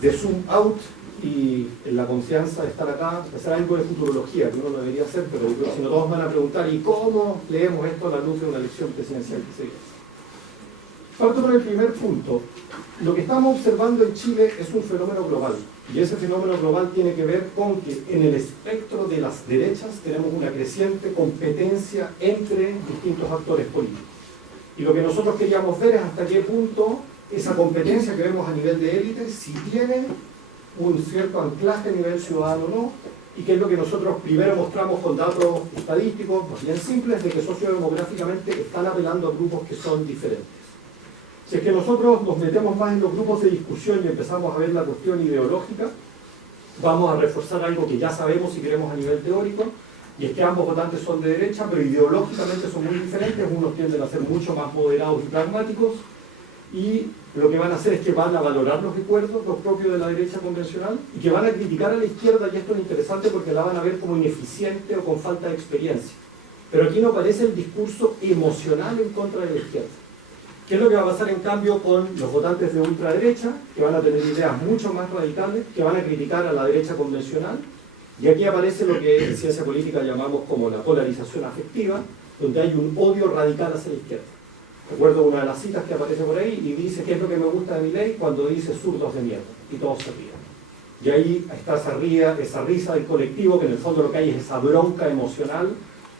de zoom out y en la confianza de estar acá, empezar algo de futurología, que uno lo debería hacer, pero si no todos van a preguntar, ¿y cómo leemos esto a la luz de una elección presidencial que se viene? Parto con el primer punto. Lo que estamos observando en Chile es un fenómeno global, y ese fenómeno global tiene que ver con que en el espectro de las derechas tenemos una creciente competencia entre distintos actores políticos. Y lo que nosotros queríamos ver es hasta qué punto esa competencia que vemos a nivel de élite, si tiene un cierto anclaje a nivel ciudadano o no, y que es lo que nosotros primero mostramos con datos estadísticos, más bien simples, de que sociodemográficamente están apelando a grupos que son diferentes. Si es que nosotros nos metemos más en los grupos de discusión y empezamos a ver la cuestión ideológica, vamos a reforzar algo que ya sabemos si queremos a nivel teórico, y es que ambos votantes son de derecha, pero ideológicamente son muy diferentes. Unos tienden a ser mucho más moderados y pragmáticos, y lo que van a hacer es que van a valorar los recuerdos, los propios de la derecha convencional, y que van a criticar a la izquierda, y esto es interesante porque la van a ver como ineficiente o con falta de experiencia. Pero aquí no aparece el discurso emocional en contra de la izquierda. ¿Qué es lo que va a pasar en cambio con los votantes de ultraderecha, que van a tener ideas mucho más radicales, que van a criticar a la derecha convencional? Y aquí aparece lo que en ciencia política llamamos como la polarización afectiva, donde hay un odio radical hacia la izquierda. Recuerdo una de las citas que aparece por ahí y dice: ¿qué es lo que me gusta de Milei? Cuando dice zurdos de mierda, y todos se ríen. Y ahí está esa risa del colectivo, que en el fondo lo que hay es esa bronca emocional,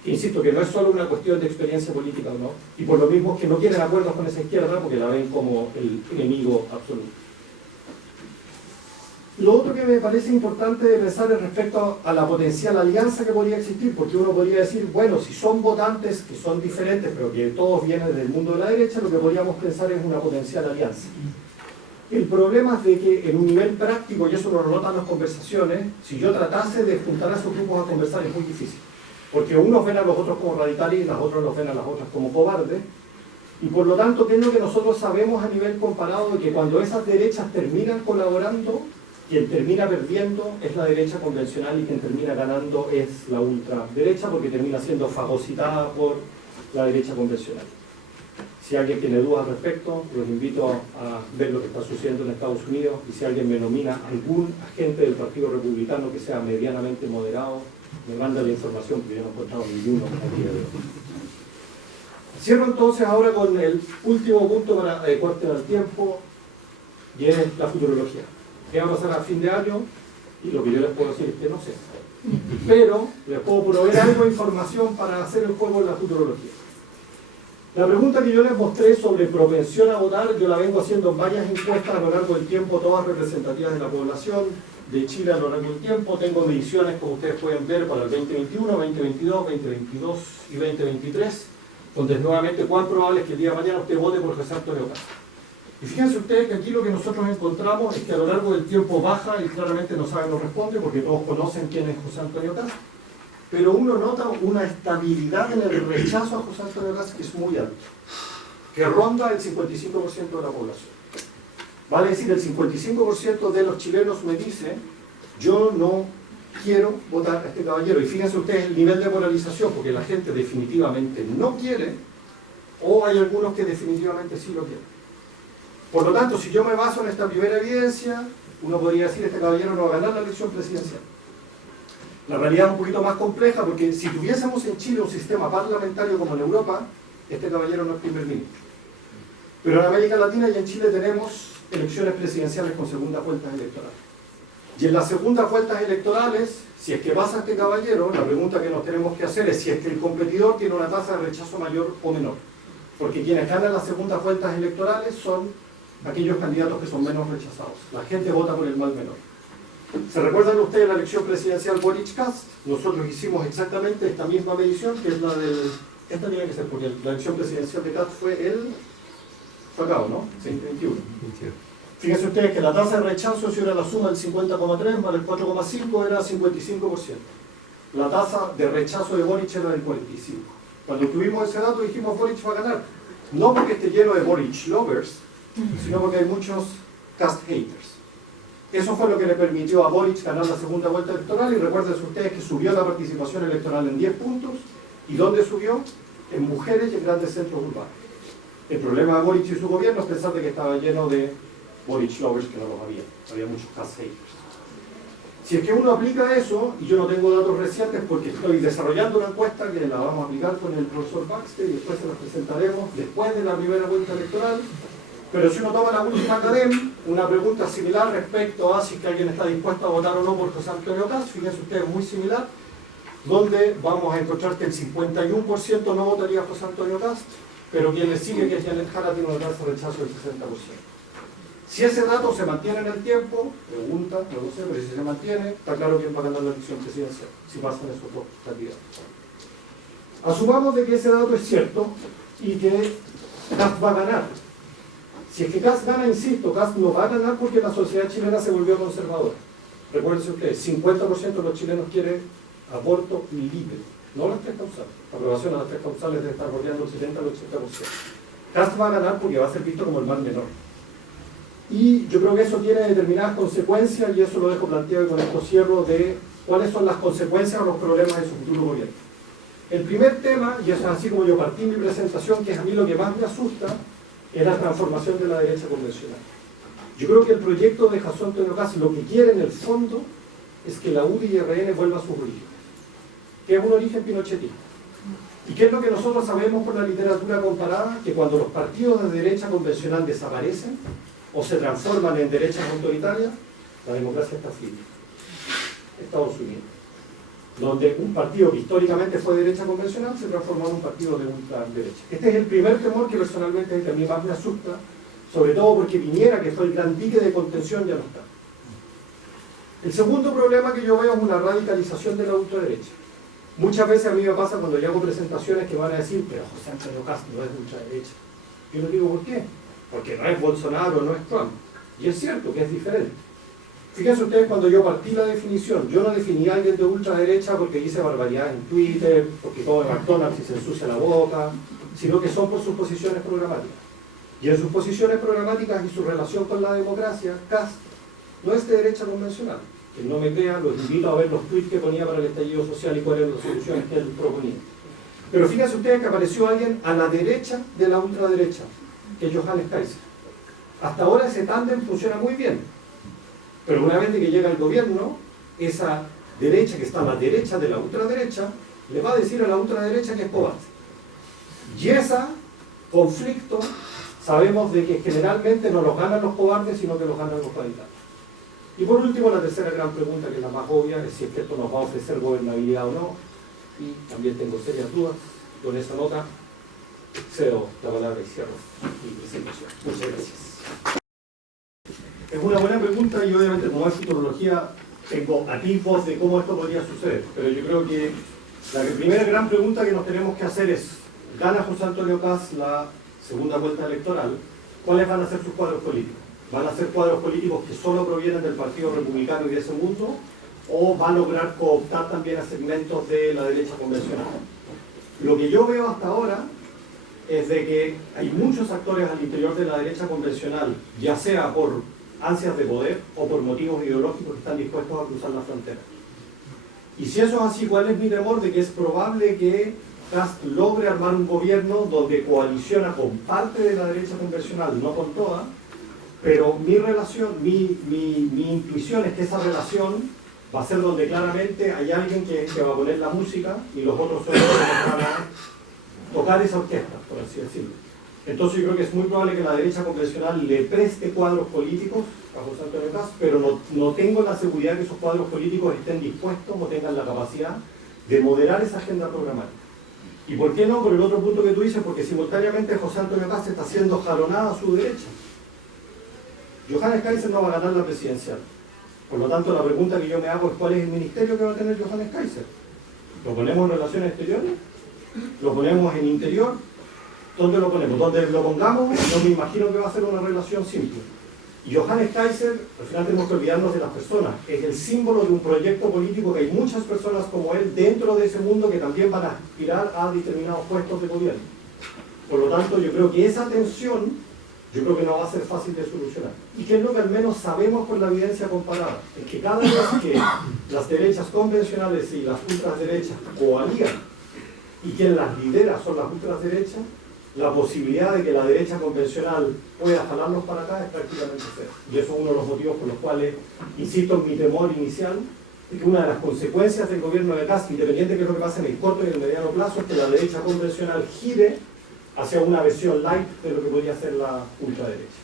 que insisto que no es solo una cuestión de experiencia política, ¿no? Y por lo mismo es que no quieren acuerdos con esa izquierda porque la ven como el enemigo absoluto. Lo otro que me parece importante de pensar es respecto a la potencial alianza que podría existir, porque uno podría decir, bueno, si son votantes que son diferentes, pero que todos vienen del mundo de la derecha, lo que podríamos pensar es una potencial alianza. El problema es de que en un nivel práctico, y eso lo notan las conversaciones, si yo tratase de juntar a esos grupos a conversar es muy difícil, porque unos ven a los otros como radicales y los otros los ven a las otras como cobardes. Y por lo tanto, ¿qué es lo que nosotros sabemos a nivel comparado? De que cuando esas derechas terminan colaborando, quien termina perdiendo es la derecha convencional y quien termina ganando es la ultraderecha, porque termina siendo fagocitada por la derecha convencional. Si alguien tiene dudas al respecto, los invito a ver lo que está sucediendo en Estados Unidos, y si alguien me nomina algún agente del Partido Republicano que sea medianamente moderado, me manda la información, porque yo no he encontrado ninguno aquí de hoy. Cierro entonces ahora con el último punto para corte al tiempo, y es la futurología. ¿Qué va a pasar a fin de año? Y lo que yo les puedo decir es que no sé. Pero les puedo proveer algo de información para hacer el juego en la futurología. La pregunta que yo les mostré sobre propensión a votar, yo la vengo haciendo en varias encuestas a lo largo del tiempo, todas representativas de la población de Chile a lo largo del tiempo. Tengo mediciones, como ustedes pueden ver, para el 2021, 2022, 2022 y 2023, donde es nuevamente cuán probable es que el día de mañana usted vote por José Antonio Cast. Y fíjense ustedes que aquí lo que nosotros encontramos es que a lo largo del tiempo baja, y claramente no sabe, no responde, porque todos conocen quién es José Antonio Kast, pero uno nota una estabilidad en el rechazo a José Antonio Kast que es muy alto, que ronda el 55% de la población. Vale decir, el 55% de los chilenos me dice, yo no quiero votar a este caballero. Y fíjense ustedes el nivel de polarización, porque la gente definitivamente no quiere, o hay algunos que definitivamente sí lo quieren. Por lo tanto, si yo me baso en esta primera evidencia, uno podría decir que este caballero no va a ganar la elección presidencial. La realidad es un poquito más compleja, porque si tuviésemos en Chile un sistema parlamentario como en Europa, este caballero no es primer ministro. Pero en América Latina y en Chile tenemos elecciones presidenciales con segundas vueltas electorales. Y en las segundas vueltas electorales, si es que pasa este caballero, la pregunta que nos tenemos que hacer es si es que el competidor tiene una tasa de rechazo mayor o menor. Porque quienes ganan las segundas vueltas electorales son aquellos candidatos que son menos rechazados. La gente vota por el mal menor. ¿Se recuerdan ustedes la elección presidencial Boric-Kast? Nosotros hicimos exactamente esta misma medición, que es la del... Esta tiene que ser, porque la elección presidencial de Kast fue acá, ¿no? Sí, 21. Fíjense ustedes que la tasa de rechazo, si era la suma del 50,3 más el 4,5, era 55%. La tasa de rechazo de Boric era del 45%. Cuando tuvimos ese dato dijimos Boric va a ganar. No porque esté lleno de Boric lovers, sino porque hay muchos Kast haters. Eso fue lo que le permitió a Boric ganar la segunda vuelta electoral, y recuerden ustedes que subió la participación electoral en 10 puntos. ¿Y dónde subió? En mujeres y en grandes centros urbanos. El problema de Boric y su gobierno es pensar de que estaba lleno de Boric lovers, que no los había muchos Kast haters. Si es que uno aplica eso, y yo no tengo datos recientes porque estoy desarrollando una encuesta que la vamos a aplicar con el profesor Baxter y después se la presentaremos después de la primera vuelta electoral, pero si uno toma la última academia, una pregunta similar respecto a si es que alguien está dispuesto a votar o no por José Antonio Kast, fíjense ustedes, muy similar, donde vamos a encontrar que el 51% no votaría a José Antonio Kast, pero quien le sigue, que es Janet Jara, tiene una tasa de rechazo del 60%. Si ese dato se mantiene en el tiempo, pregunta, no lo sé, pero si se mantiene, está claro quién va a ganar la elección presidencial, si pasan esos dos candidatos. Asumamos de que ese dato es cierto y que Kast va a ganar. Si es que Kast gana, insisto, Kast no va a ganar porque la sociedad chilena se volvió conservadora. Recuérdense ustedes, 50% de los chilenos quieren aborto libre, no las tres causales. La aprobación a las tres causales debe estar rodeando el 70 al 80%. Kast va a ganar porque va a ser visto como el mal menor. Y yo creo que eso tiene determinadas consecuencias, y eso lo dejo planteado y con esto cierro, de cuáles son las consecuencias o los problemas de su futuro gobierno. El primer tema, y es así como yo partí mi presentación, que es a mí lo que más me asusta, es la transformación de la derecha convencional. Yo creo que el proyecto de José Antonio Kast lo que quiere en el fondo es que la UDI y RN vuelva a sus orígenes, que es un origen pinochetista. ¿Y qué es lo que nosotros sabemos por la literatura comparada? Que cuando los partidos de derecha convencional desaparecen o se transforman en derechas autoritarias, la democracia está firme. Estados Unidos, donde un partido que históricamente fue derecha convencional se transformó en un partido de ultraderecha. Este es el primer temor que personalmente a mí más me asusta, sobre todo porque Piñera, que fue el gran dique de contención, ya no está. El segundo problema que yo veo es una radicalización de la ultraderecha. Muchas veces a mí me pasa cuando yo hago presentaciones que van a decir, pero José Antonio Kast no es de ultraderecha. Yo les digo, ¿por qué? Porque no es Bolsonaro, no es Trump. Y es cierto que es diferente. Fíjense ustedes, cuando yo partí la definición, yo no definí a alguien de ultraderecha porque dice barbaridades en Twitter, porque come McDonald's y se ensucia la boca, sino que son por sus posiciones programáticas. Y en sus posiciones programáticas y su relación con la democracia, Kast no es de derecha convencional. Quien no me crea, los invito a ver los tweets que ponía para el estallido social y cuáles eran las soluciones que él proponía. Pero fíjense ustedes que apareció alguien a la derecha de la ultraderecha, que es Johannes Kaiser. Hasta ahora ese tándem funciona muy bien. Pero una vez que llega el gobierno, esa derecha que está a la derecha de la ultraderecha, le va a decir a la ultraderecha que es cobarde. Y ese conflicto, sabemos de que generalmente no los ganan los cobardes, sino que los ganan los radicales. Y por último, la tercera gran pregunta, que es la más obvia, es si es que esto nos va a ofrecer gobernabilidad o no. Y también tengo serias dudas. Con esa nota, cedo la palabra y cierro mi presentación. Muchas gracias. Es una buena pregunta y obviamente como es futurología tengo atisbos de cómo esto podría suceder, pero yo creo que la primera gran pregunta que nos tenemos que hacer es, ¿gana José Antonio Kast la segunda vuelta electoral? ¿cuáles van a ser sus cuadros políticos? ¿Van a ser cuadros políticos que solo provienen del Partido Republicano y de ese mundo? ¿O va a lograr cooptar también a segmentos de la derecha convencional? Lo que yo veo hasta ahora es de que hay muchos actores al interior de la derecha convencional, ya sea por ansias de poder o por motivos ideológicos, que están dispuestos a cruzar la frontera. Y si eso es así, ¿cuál es mi temor? De que es probable que Kast logre armar un gobierno donde coaliciona con parte de la derecha convencional, no con toda, pero mi intuición es que esa relación va a ser donde claramente hay alguien que va a poner la música y los otros son los que van a tocar esa orquesta, por así decirlo. Entonces yo creo que es muy probable que la derecha convencional le preste cuadros políticos a José Antonio Kast, pero no tengo la seguridad que esos cuadros políticos estén dispuestos o tengan la capacidad de moderar esa agenda programática. ¿Y por qué no? Por el otro punto que tú dices, porque simultáneamente José Antonio Kast está siendo jalonado a su derecha. Johannes Kaiser no va a ganar la presidencial. Por lo tanto, la pregunta que yo me hago es ¿cuál es el ministerio que va a tener Johannes Kaiser? ¿Lo ponemos en relaciones exteriores? ¿Lo ponemos en interior? ¿Dónde lo ponemos? Donde lo pongamos, no me imagino que va a ser una relación simple. Y Johannes Kaiser, al final tenemos que olvidarnos de las personas, es el símbolo de un proyecto político que hay muchas personas como él dentro de ese mundo que también van a aspirar a determinados puestos de gobierno. Por lo tanto, yo creo que esa tensión yo creo que no va a ser fácil de solucionar. Y que es lo que al menos sabemos por la evidencia comparada, es que cada vez que las derechas convencionales y las ultraderechas coalían y quien las lidera son las ultraderechas, la posibilidad de que la derecha convencional pueda jalarlos para acá es prácticamente cero. Y eso es uno de los motivos por los cuales, insisto en mi temor inicial, de que una de las consecuencias del gobierno de Kast, independiente de lo que pase en el corto y en el mediano plazo, es que la derecha convencional gire hacia una versión light de lo que podría ser la ultraderecha.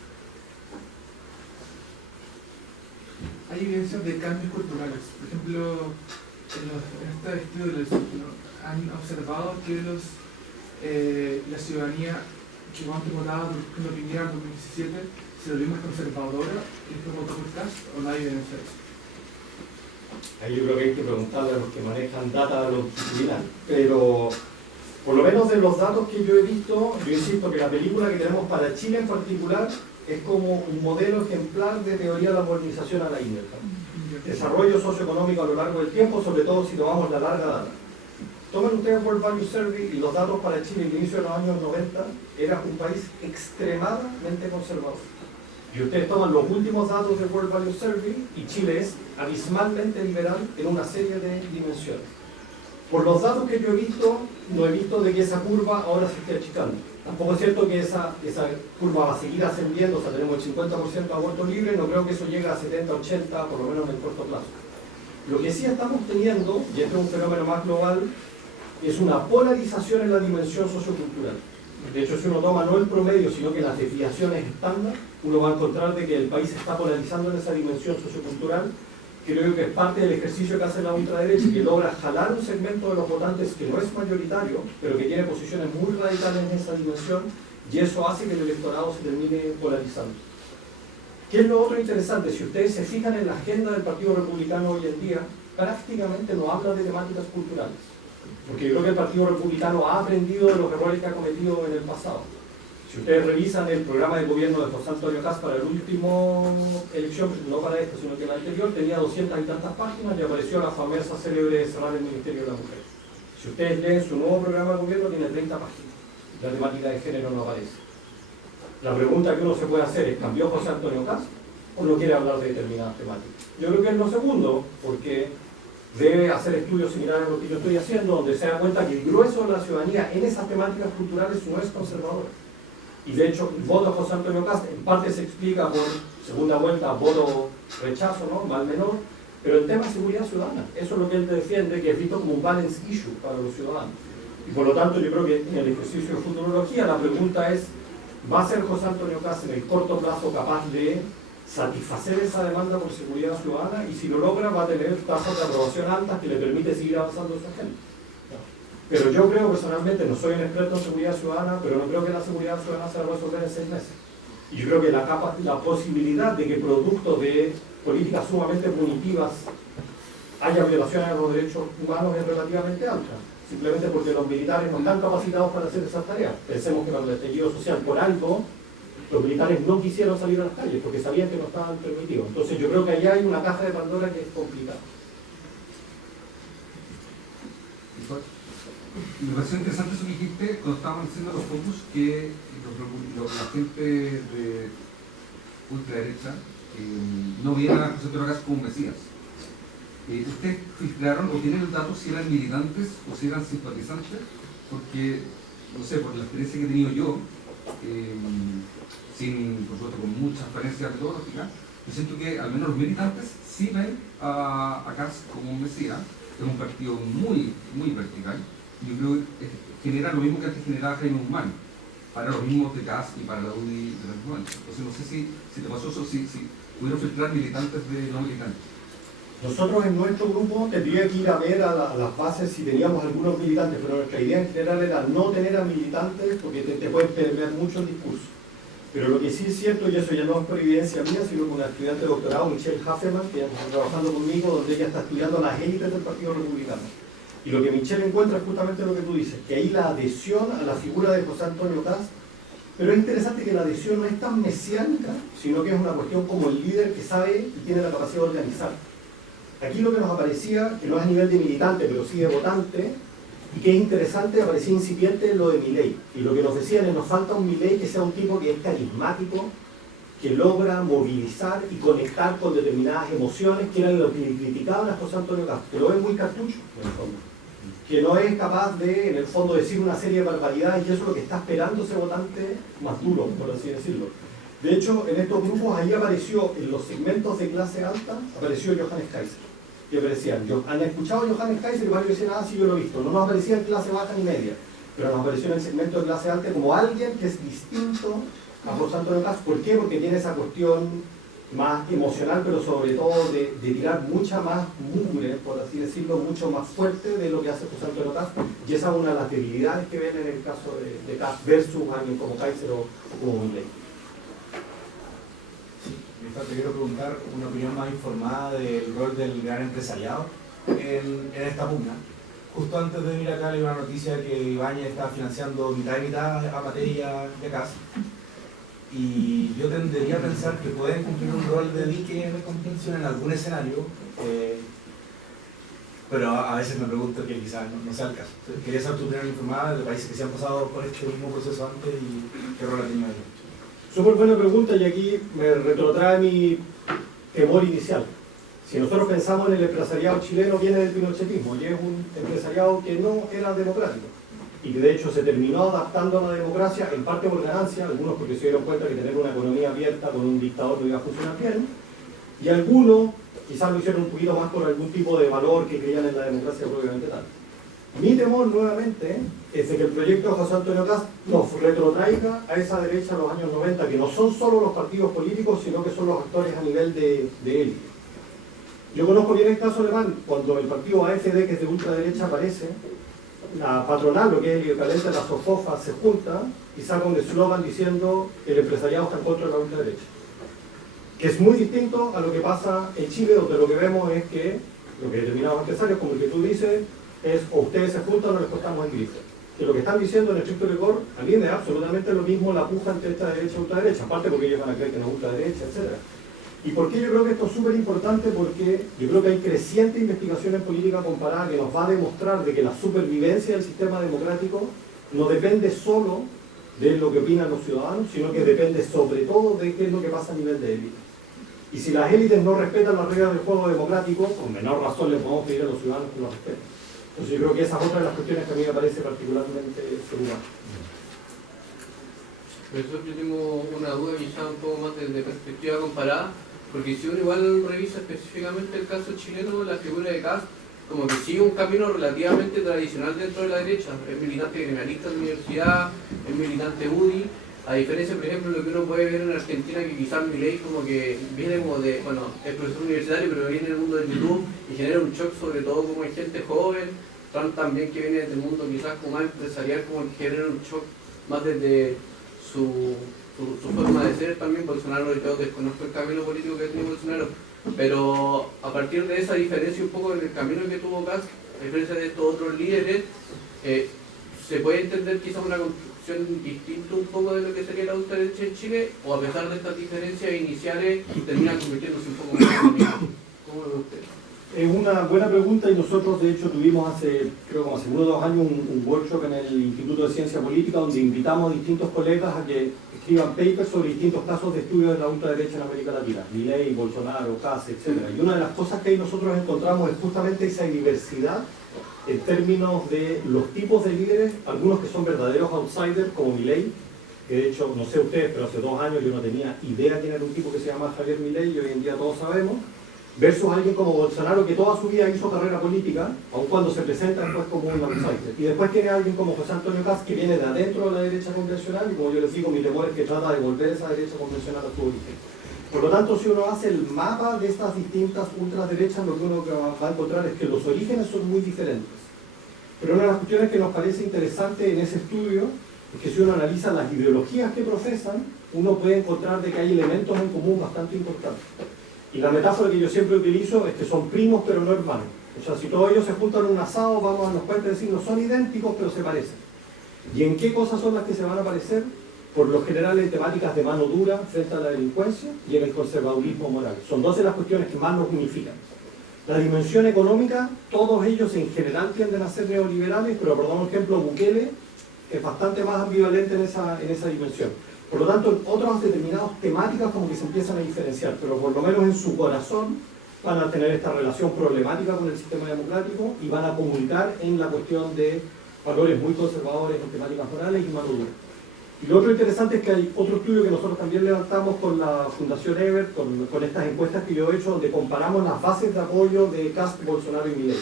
Hay evidencias de cambios culturales. Por ejemplo, en este estudio del círculo han observado que la ciudadanía que cuando votaba por Piñera en 2017 se volvió más conservadora y después votó por Kast, o no hay evidencia de eso. Ahí yo creo que hay que preguntarle a los que manejan data longitudinal, pero por lo menos de los datos que yo he visto, yo insisto que la película que tenemos para Chile en particular es como un modelo ejemplar de teoría de la modernización a la inversa. Desarrollo socioeconómico a lo largo del tiempo, sobre todo si tomamos la larga data. Tomen ustedes World Value Survey y los datos para Chile al inicio de los años 90, era un país extremadamente conservador. Y ustedes toman los últimos datos de World Value Survey y Chile es abismalmente liberal en una serie de dimensiones. Por los datos que yo he visto, no he visto de que esa curva ahora se esté achicando. Tampoco es cierto que esa curva va a seguir ascendiendo, o sea, tenemos el 50% de aborto libre, no creo que eso llegue a 70, 80, por lo menos en el corto plazo. Lo que sí estamos teniendo, y este es un fenómeno más global, es una polarización en la dimensión sociocultural. De hecho, si uno toma no el promedio, sino que las desviaciones estándar, uno va a encontrar de que el país se está polarizando en esa dimensión sociocultural. Creo que es parte del ejercicio que hace la ultraderecha, que logra jalar un segmento de los votantes que no es mayoritario, pero que tiene posiciones muy radicales en esa dimensión, y eso hace que el electorado se termine polarizando. ¿Qué es lo otro interesante? Si ustedes se fijan en la agenda del Partido Republicano hoy en día, prácticamente no habla de temáticas culturales. Porque yo creo que el Partido Republicano ha aprendido de los errores que ha cometido en el pasado. Si ustedes revisan el programa de gobierno de José Antonio Kast para el último elección, no para esta, sino que la anterior, tenía 200 y tantas páginas y apareció la famosa célebre de cerrar el Ministerio de la Mujer. Si ustedes leen su nuevo programa de gobierno, tiene 30 páginas. La temática de género no aparece. La pregunta que uno se puede hacer es, ¿cambió José Antonio Kast o no quiere hablar de determinadas temáticas? Yo creo que es lo segundo, porque debe hacer estudios similares a lo que yo estoy haciendo, donde se da cuenta que el grueso de la ciudadanía en esas temáticas culturales no es conservador. Y de hecho, el voto a José Antonio Kast en parte se explica por segunda vuelta, voto rechazo, ¿no? Mal menor, pero el tema es seguridad ciudadana. Eso es lo que él defiende, que es visto como un balance issue para los ciudadanos. Y por lo tanto, yo creo que en el ejercicio de futurología la pregunta es, ¿va a ser José Antonio Kast en el corto plazo capaz de satisfacer esa demanda por seguridad ciudadana? Y si lo logra, va a tener tasas de aprobación altas que le permite seguir avanzando esa agenda. Pero yo creo personalmente, no soy un experto en seguridad ciudadana, pero no creo que la seguridad ciudadana se va a resolver en 6 meses. Y yo creo que la posibilidad de que producto de políticas sumamente punitivas haya violaciones a los derechos humanos es relativamente alta. Simplemente porque los militares no están capacitados para hacer esas tareas. Pensemos que para el estallido social, por algo, los militares no quisieron salir a las calles porque sabían que no estaban permitidos. Entonces yo creo que allá hay una caja de Pandora que es complicada. Me pareció interesante eso que dijiste cuando estaban haciendo los focus, que la gente de ultraderecha no veían a José Antonio Caz como un mesías. ¿Ustedes filtraron o tienen el dato si eran militantes o si eran simpatizantes? Porque, no sé, por la experiencia que he tenido yo, sin, por supuesto, con muchas falencias metodológicas, yo siento que al menos los militantes sí ven a Caz como un mesías. Es un partido muy, muy vertical. Yo creo que genera lo mismo que antes generaba Jaime Guzmán, para los mismos de Caz y para la UDI de los 90. Entonces no sé si te pasó eso, si pudieron filtrar militantes de no militantes. Nosotros en nuestro grupo tendría que ir a ver a las bases si teníamos algunos militantes, pero nuestra idea en general era no tener a militantes porque te pueden perder mucho el discurso. Pero lo que sí es cierto, y eso ya no es por evidencia mía, sino con una estudiante de doctorado, Michelle Hafeman, que ya está trabajando conmigo, donde ella está estudiando las élites del Partido Republicano. Y lo que Michelle encuentra es justamente lo que tú dices, que ahí la adhesión a la figura de José Antonio Caz, pero es interesante que la adhesión no es tan mesiánica, sino que es una cuestión como el líder que sabe y tiene la capacidad de organizar. Aquí lo que nos aparecía, que no es a nivel de militante, pero sí de votante, y que es interesante, aparecía incipiente lo de Milei. Y lo que nos decían es, nos falta un Milei que sea un tipo que es carismático, que logra movilizar y conectar con determinadas emociones, que eran lo que le criticaban a José Antonio Caz, que lo ven muy cartucho, en el fondo. Que no es capaz de, en el fondo, decir una serie de barbaridades, y eso es lo que está esperando ese votante más duro, por así decirlo. De hecho, en estos grupos ahí apareció, en los segmentos de clase alta, apareció Johannes Kaiser. Que aparecían, han escuchado a Johannes Kaiser y varios decían, ah, sí, yo lo he visto. No nos aparecía en clase baja ni media, pero nos apareció en el segmento de clase alta como alguien que es distinto a José Antonio Caz. ¿Por qué? Porque tiene esa cuestión más emocional, pero sobre todo de tirar mucha más mugre, por así decirlo, mucho más fuerte de lo que hace José Antonio Caz. Y esa es una de las debilidades que ven en el caso de Caz versus alguien como Kaiser o como Milei. Te quiero preguntar una opinión más informada del rol del gran empresariado en esta pugna. Justo antes de venir acá leí una noticia que Ibáñez está financiando mitad y mitad a materia de Caz. Y yo tendería a pensar que pueden cumplir un rol de dique de contención en algún escenario, pero a veces me pregunto que quizás no sea el caso. Quería saber tu opinión informada de países que se han pasado por este mismo proceso antes y qué rol ha tenido ellos. Súper buena pregunta, y aquí me retrotrae mi temor inicial. Si nosotros pensamos en el empresariado chileno, viene del pinochetismo, y es un empresariado que no era democrático, y que de hecho se terminó adaptando a la democracia, en parte por ganancia, algunos porque se dieron cuenta que tener una economía abierta con un dictador no iba a funcionar bien, y algunos quizás lo hicieron un poquito más por algún tipo de valor que creían en la democracia propiamente tal. Mi temor, nuevamente, es de que el proyecto de José Antonio Caz nos retrotraiga a esa derecha de los años 90, que no son solo los partidos políticos, sino que son los actores a nivel de élite. Yo conozco bien el caso alemán, cuando el partido AfD, que es de ultraderecha, aparece, la patronal, lo que es el equivalente a la SOFOFA, se junta y saca un eslogan diciendo el empresariado está en contra de la ultraderecha. Que es muy distinto a lo que pasa en Chile, donde lo que vemos es que lo que determinados empresarios, como el que tú dices, es o ustedes se juntan o les cortamos el grifo. Que lo que están diciendo en el estricto rigor también es absolutamente lo mismo la puja entre esta derecha y ultraderecha, aparte porque ellos van a creer que no es ultraderecha, etc. ¿Y por qué yo creo que esto es súper importante? Porque yo creo que hay creciente investigación en política comparada que nos va a demostrar de que la supervivencia del sistema democrático no depende solo de lo que opinan los ciudadanos, sino que depende sobre todo de qué es lo que pasa a nivel de élite. Y si las élites no respetan las reglas del juego democrático, con menor razón les podemos pedir a los ciudadanos que lo respeten. Entonces yo creo que esa es otra de las cuestiones que a mí me parece particularmente segura. Profesor, yo tengo una duda quizá un poco más de perspectiva comparada, porque si uno igual revisa específicamente el caso chileno, la figura de Caz como que sigue un camino relativamente tradicional dentro de la derecha. Es militante gremialista de la universidad, es militante UDI, a diferencia, por ejemplo, de lo que uno puede ver en Argentina, que quizás Milei como que viene como de, bueno, es profesor universitario, pero viene del mundo del YouTube y genera un shock sobre todo como en gente joven. Trump también, que viene del mundo quizás como más empresarial, como que genera un shock más desde su forma de ser también. Bolsonaro, yo desconozco el camino político que tiene Bolsonaro, pero a partir de esa diferencia un poco en el camino que tuvo Caz, a diferencia de estos otros líderes, ¿se puede entender quizás una construcción distinta un poco de lo que sería la ultraderecha en Chile? ¿O a pesar de estas diferencias iniciales termina convirtiéndose un poco más en lo mismo? ¿Cómo ve usted? Es una buena pregunta y nosotros de hecho tuvimos creo como hace 1 o 2 años un workshop en el Instituto de Ciencia Política donde invitamos a distintos colegas a que escriban papers sobre distintos casos de estudio de la ultraderecha en América Latina, Milei, Bolsonaro, Kass, etc. Y una de las cosas que ahí nosotros encontramos es justamente esa diversidad en términos de los tipos de líderes, algunos que son verdaderos outsiders como Milei, que de hecho, no sé ustedes, pero hace 2 años yo no tenía idea quién era un tipo que se llama Javier Milei y hoy en día todos sabemos, versus alguien como Bolsonaro que toda su vida hizo carrera política, aun cuando se presenta después como un outsider. Y después tiene alguien como José Antonio Kass que viene de adentro de la derecha convencional y como yo les digo, mi temor es que trata de volver esa derecha convencional a su origen. Por lo tanto, si uno hace el mapa de estas distintas ultraderechas, lo que uno va a encontrar es que los orígenes son muy diferentes. Pero una de las cuestiones que nos parece interesante en ese estudio es que si uno analiza las ideologías que profesan, uno puede encontrar de que hay elementos en común bastante importantes. Y la metáfora que yo siempre utilizo es que son primos pero no hermanos. O sea, si todos ellos se juntan en un asado, vamos a darnos cuenta de decir no son idénticos pero se parecen. ¿Y en qué cosas son las que se van a parecer? Por lo general en temáticas de mano dura frente a la delincuencia y en el conservadurismo moral. Son 2 de las cuestiones que más nos unifican. La dimensión económica, todos ellos en general tienden a ser neoliberales, pero por dar un ejemplo, Bukele es bastante más ambivalente en esa dimensión. Por lo tanto, en otras determinadas temáticas como que se empiezan a diferenciar, pero por lo menos en su corazón van a tener esta relación problemática con el sistema democrático y van a comunicar en la cuestión de valores muy conservadores en temáticas morales y mano dura. Y lo otro interesante es que hay otro estudio que nosotros también levantamos con la Fundación Ebert, con estas encuestas que yo he hecho, donde comparamos las bases de apoyo de Kass, Bolsonaro y Milei.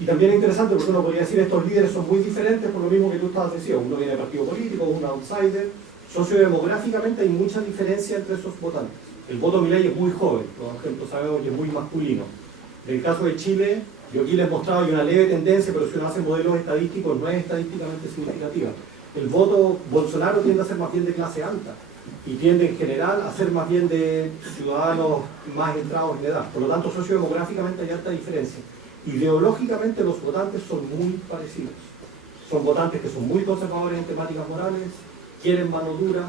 Y también es interesante porque uno podría decir estos líderes son muy diferentes por lo mismo que tú estabas diciendo. Uno viene de partido político, un outsider. Sociodemográficamente hay mucha diferencia entre esos votantes. El voto Milei es muy joven, por ejemplo, sabemos que es muy masculino. En el caso de Chile, yo aquí les mostraba una leve tendencia, pero si uno hace modelos estadísticos no es estadísticamente significativa. El voto Bolsonaro tiende a ser más bien de clase alta y tiende en general a ser más bien de ciudadanos más entrados en edad. Por lo tanto, sociodemográficamente hay alta diferencia. Ideológicamente los votantes son muy parecidos. Son votantes que son muy conservadores en temáticas morales, quieren mano dura,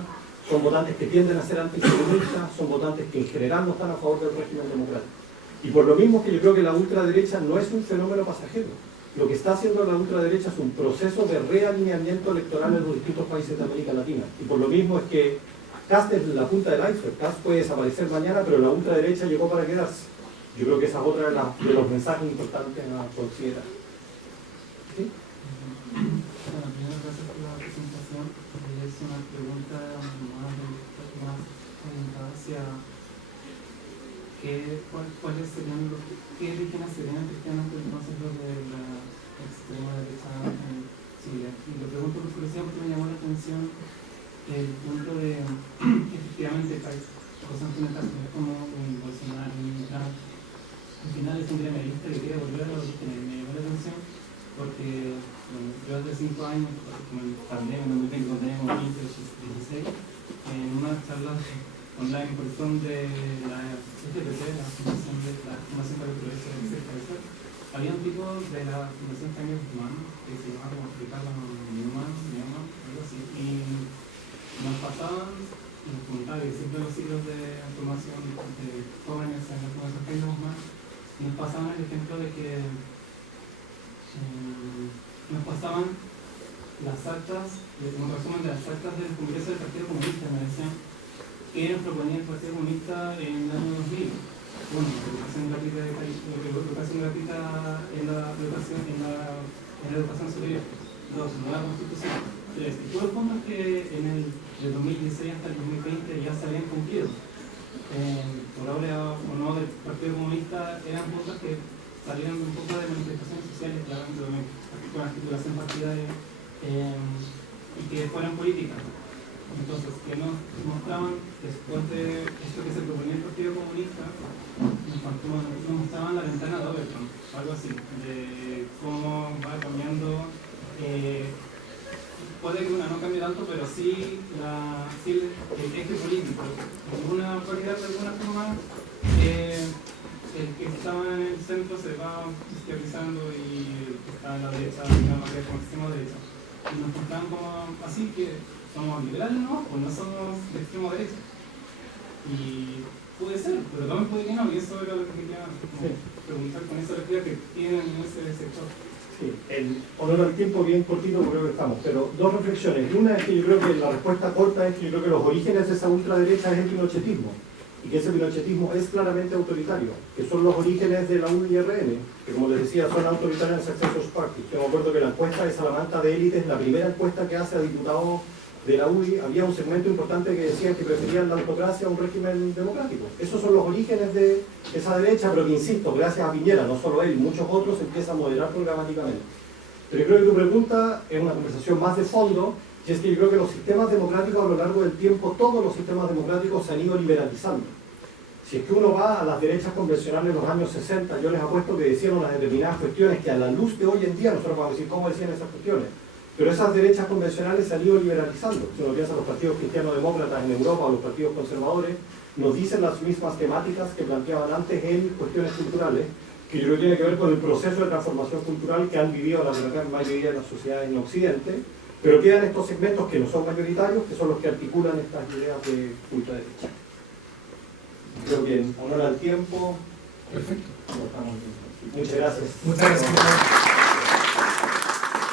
son votantes que tienden a ser antisionistas, son votantes que en general no están a favor del régimen democrático. Y por lo mismo que yo creo que la ultraderecha no es un fenómeno pasajero. Lo que está haciendo la ultraderecha es un proceso de realineamiento electoral en los distintos países de América Latina. Y por lo mismo es que Kass es la punta del iceberg. Kass puede desaparecer mañana, pero la ultraderecha llegó para quedarse. Yo creo que esa es otra de los mensajes importantes a considerar. ¿Sí? Bueno, primero gracias por la presentación. Es una pregunta más orientada hacia cuáles serían qué orígenes serían cristianos entonces los de la extrema derecha en Chile. Y lo pregunto por curiosidad porque me llamó la atención el punto de que efectivamente cosas que es como un Bolsonaro, un Trump, al final es un gremialista que quiere volver a los orígenes. Me llamó la atención porque bueno, yo hace 5 años, como en pandemia, cuando teníamos 15 o 16, en una charla online por Zoom de la FPC, la Fundación para el Progreso de Excepción, había un tipo de la Fundación Jaime Guzmán que se llamaba como Ricardo Newman, algo así, y nos pasaban los comentarios, siempre los ciclos de formación de jóvenes en la Fundación Jaime Guzmán, y nos pasaban el ejemplo de que nos pasaban las actas, un resumen de las actas del Congreso del Partido Comunista, me decían que nos proponía el Partido Comunista en el año 2000. Bueno, educación gratuita en la educación superior. 2, nueva constitución. 3, y todos los puntos que del 2016 hasta el 2020 ya se habían cumplido. Por ahora o no del Partido Comunista eran puntos que salieron un poco de manifestaciones sociales, claramente con articulación partidaria y que fueran políticas. Entonces, que nos mostraban, después de esto que se proponía el Partido Comunista, nos mostraban la ventana de Overton, algo así, de cómo va cambiando, puede que una no cambie tanto, pero sí, el eje político. De alguna forma, el que estaba en el centro se va izquierdizando y el que está la derecha, digamos que es como extremo derecha. Y nos pintan como así que somos liberales, ¿no? O no somos de extremo derecha. Y puede ser, pero también puede que no, y eso era lo que quería preguntar con esa lectura que tienen en ese sector. Sí, el honor al tiempo bien cortito porque creo que estamos, pero dos reflexiones. Una es que yo creo que la respuesta corta es que yo creo que los orígenes de esa ultraderecha es el pinochetismo, y que ese pinochetismo es claramente autoritario, que son los orígenes de la UIRN, que como les decía son autoritarios Successors Party. Yo me acuerdo que la encuesta de Salamanca de élites, la primera encuesta que hace a diputados de la UDI, había un segmento importante que decía que preferían la autocracia a un régimen democrático. Esos son los orígenes de esa derecha, pero que insisto, gracias a Piñera, no solo él, muchos otros empiezan a moderar programáticamente. Pero yo creo que tu pregunta es una conversación más de fondo, y es que yo creo que los sistemas democráticos a lo largo del tiempo, todos los sistemas democráticos se han ido liberalizando. Si es que uno va a las derechas convencionales de los años 60, yo les apuesto que decían unas determinadas cuestiones que a la luz de hoy en día nosotros vamos a decir cómo decían esas cuestiones. Pero esas derechas convencionales se han ido liberalizando. Si uno piensa en los partidos cristiano-demócratas en Europa o los partidos conservadores, nos dicen las mismas temáticas que planteaban antes en cuestiones culturales, que yo creo que tiene que ver con el proceso de transformación cultural que han vivido la gran mayoría de las sociedades en Occidente, pero quedan estos segmentos que no son mayoritarios, que son los que articulan estas ideas de ultraderecha. Creo que en honor al tiempo. Perfecto. Muchas gracias. Muchas gracias.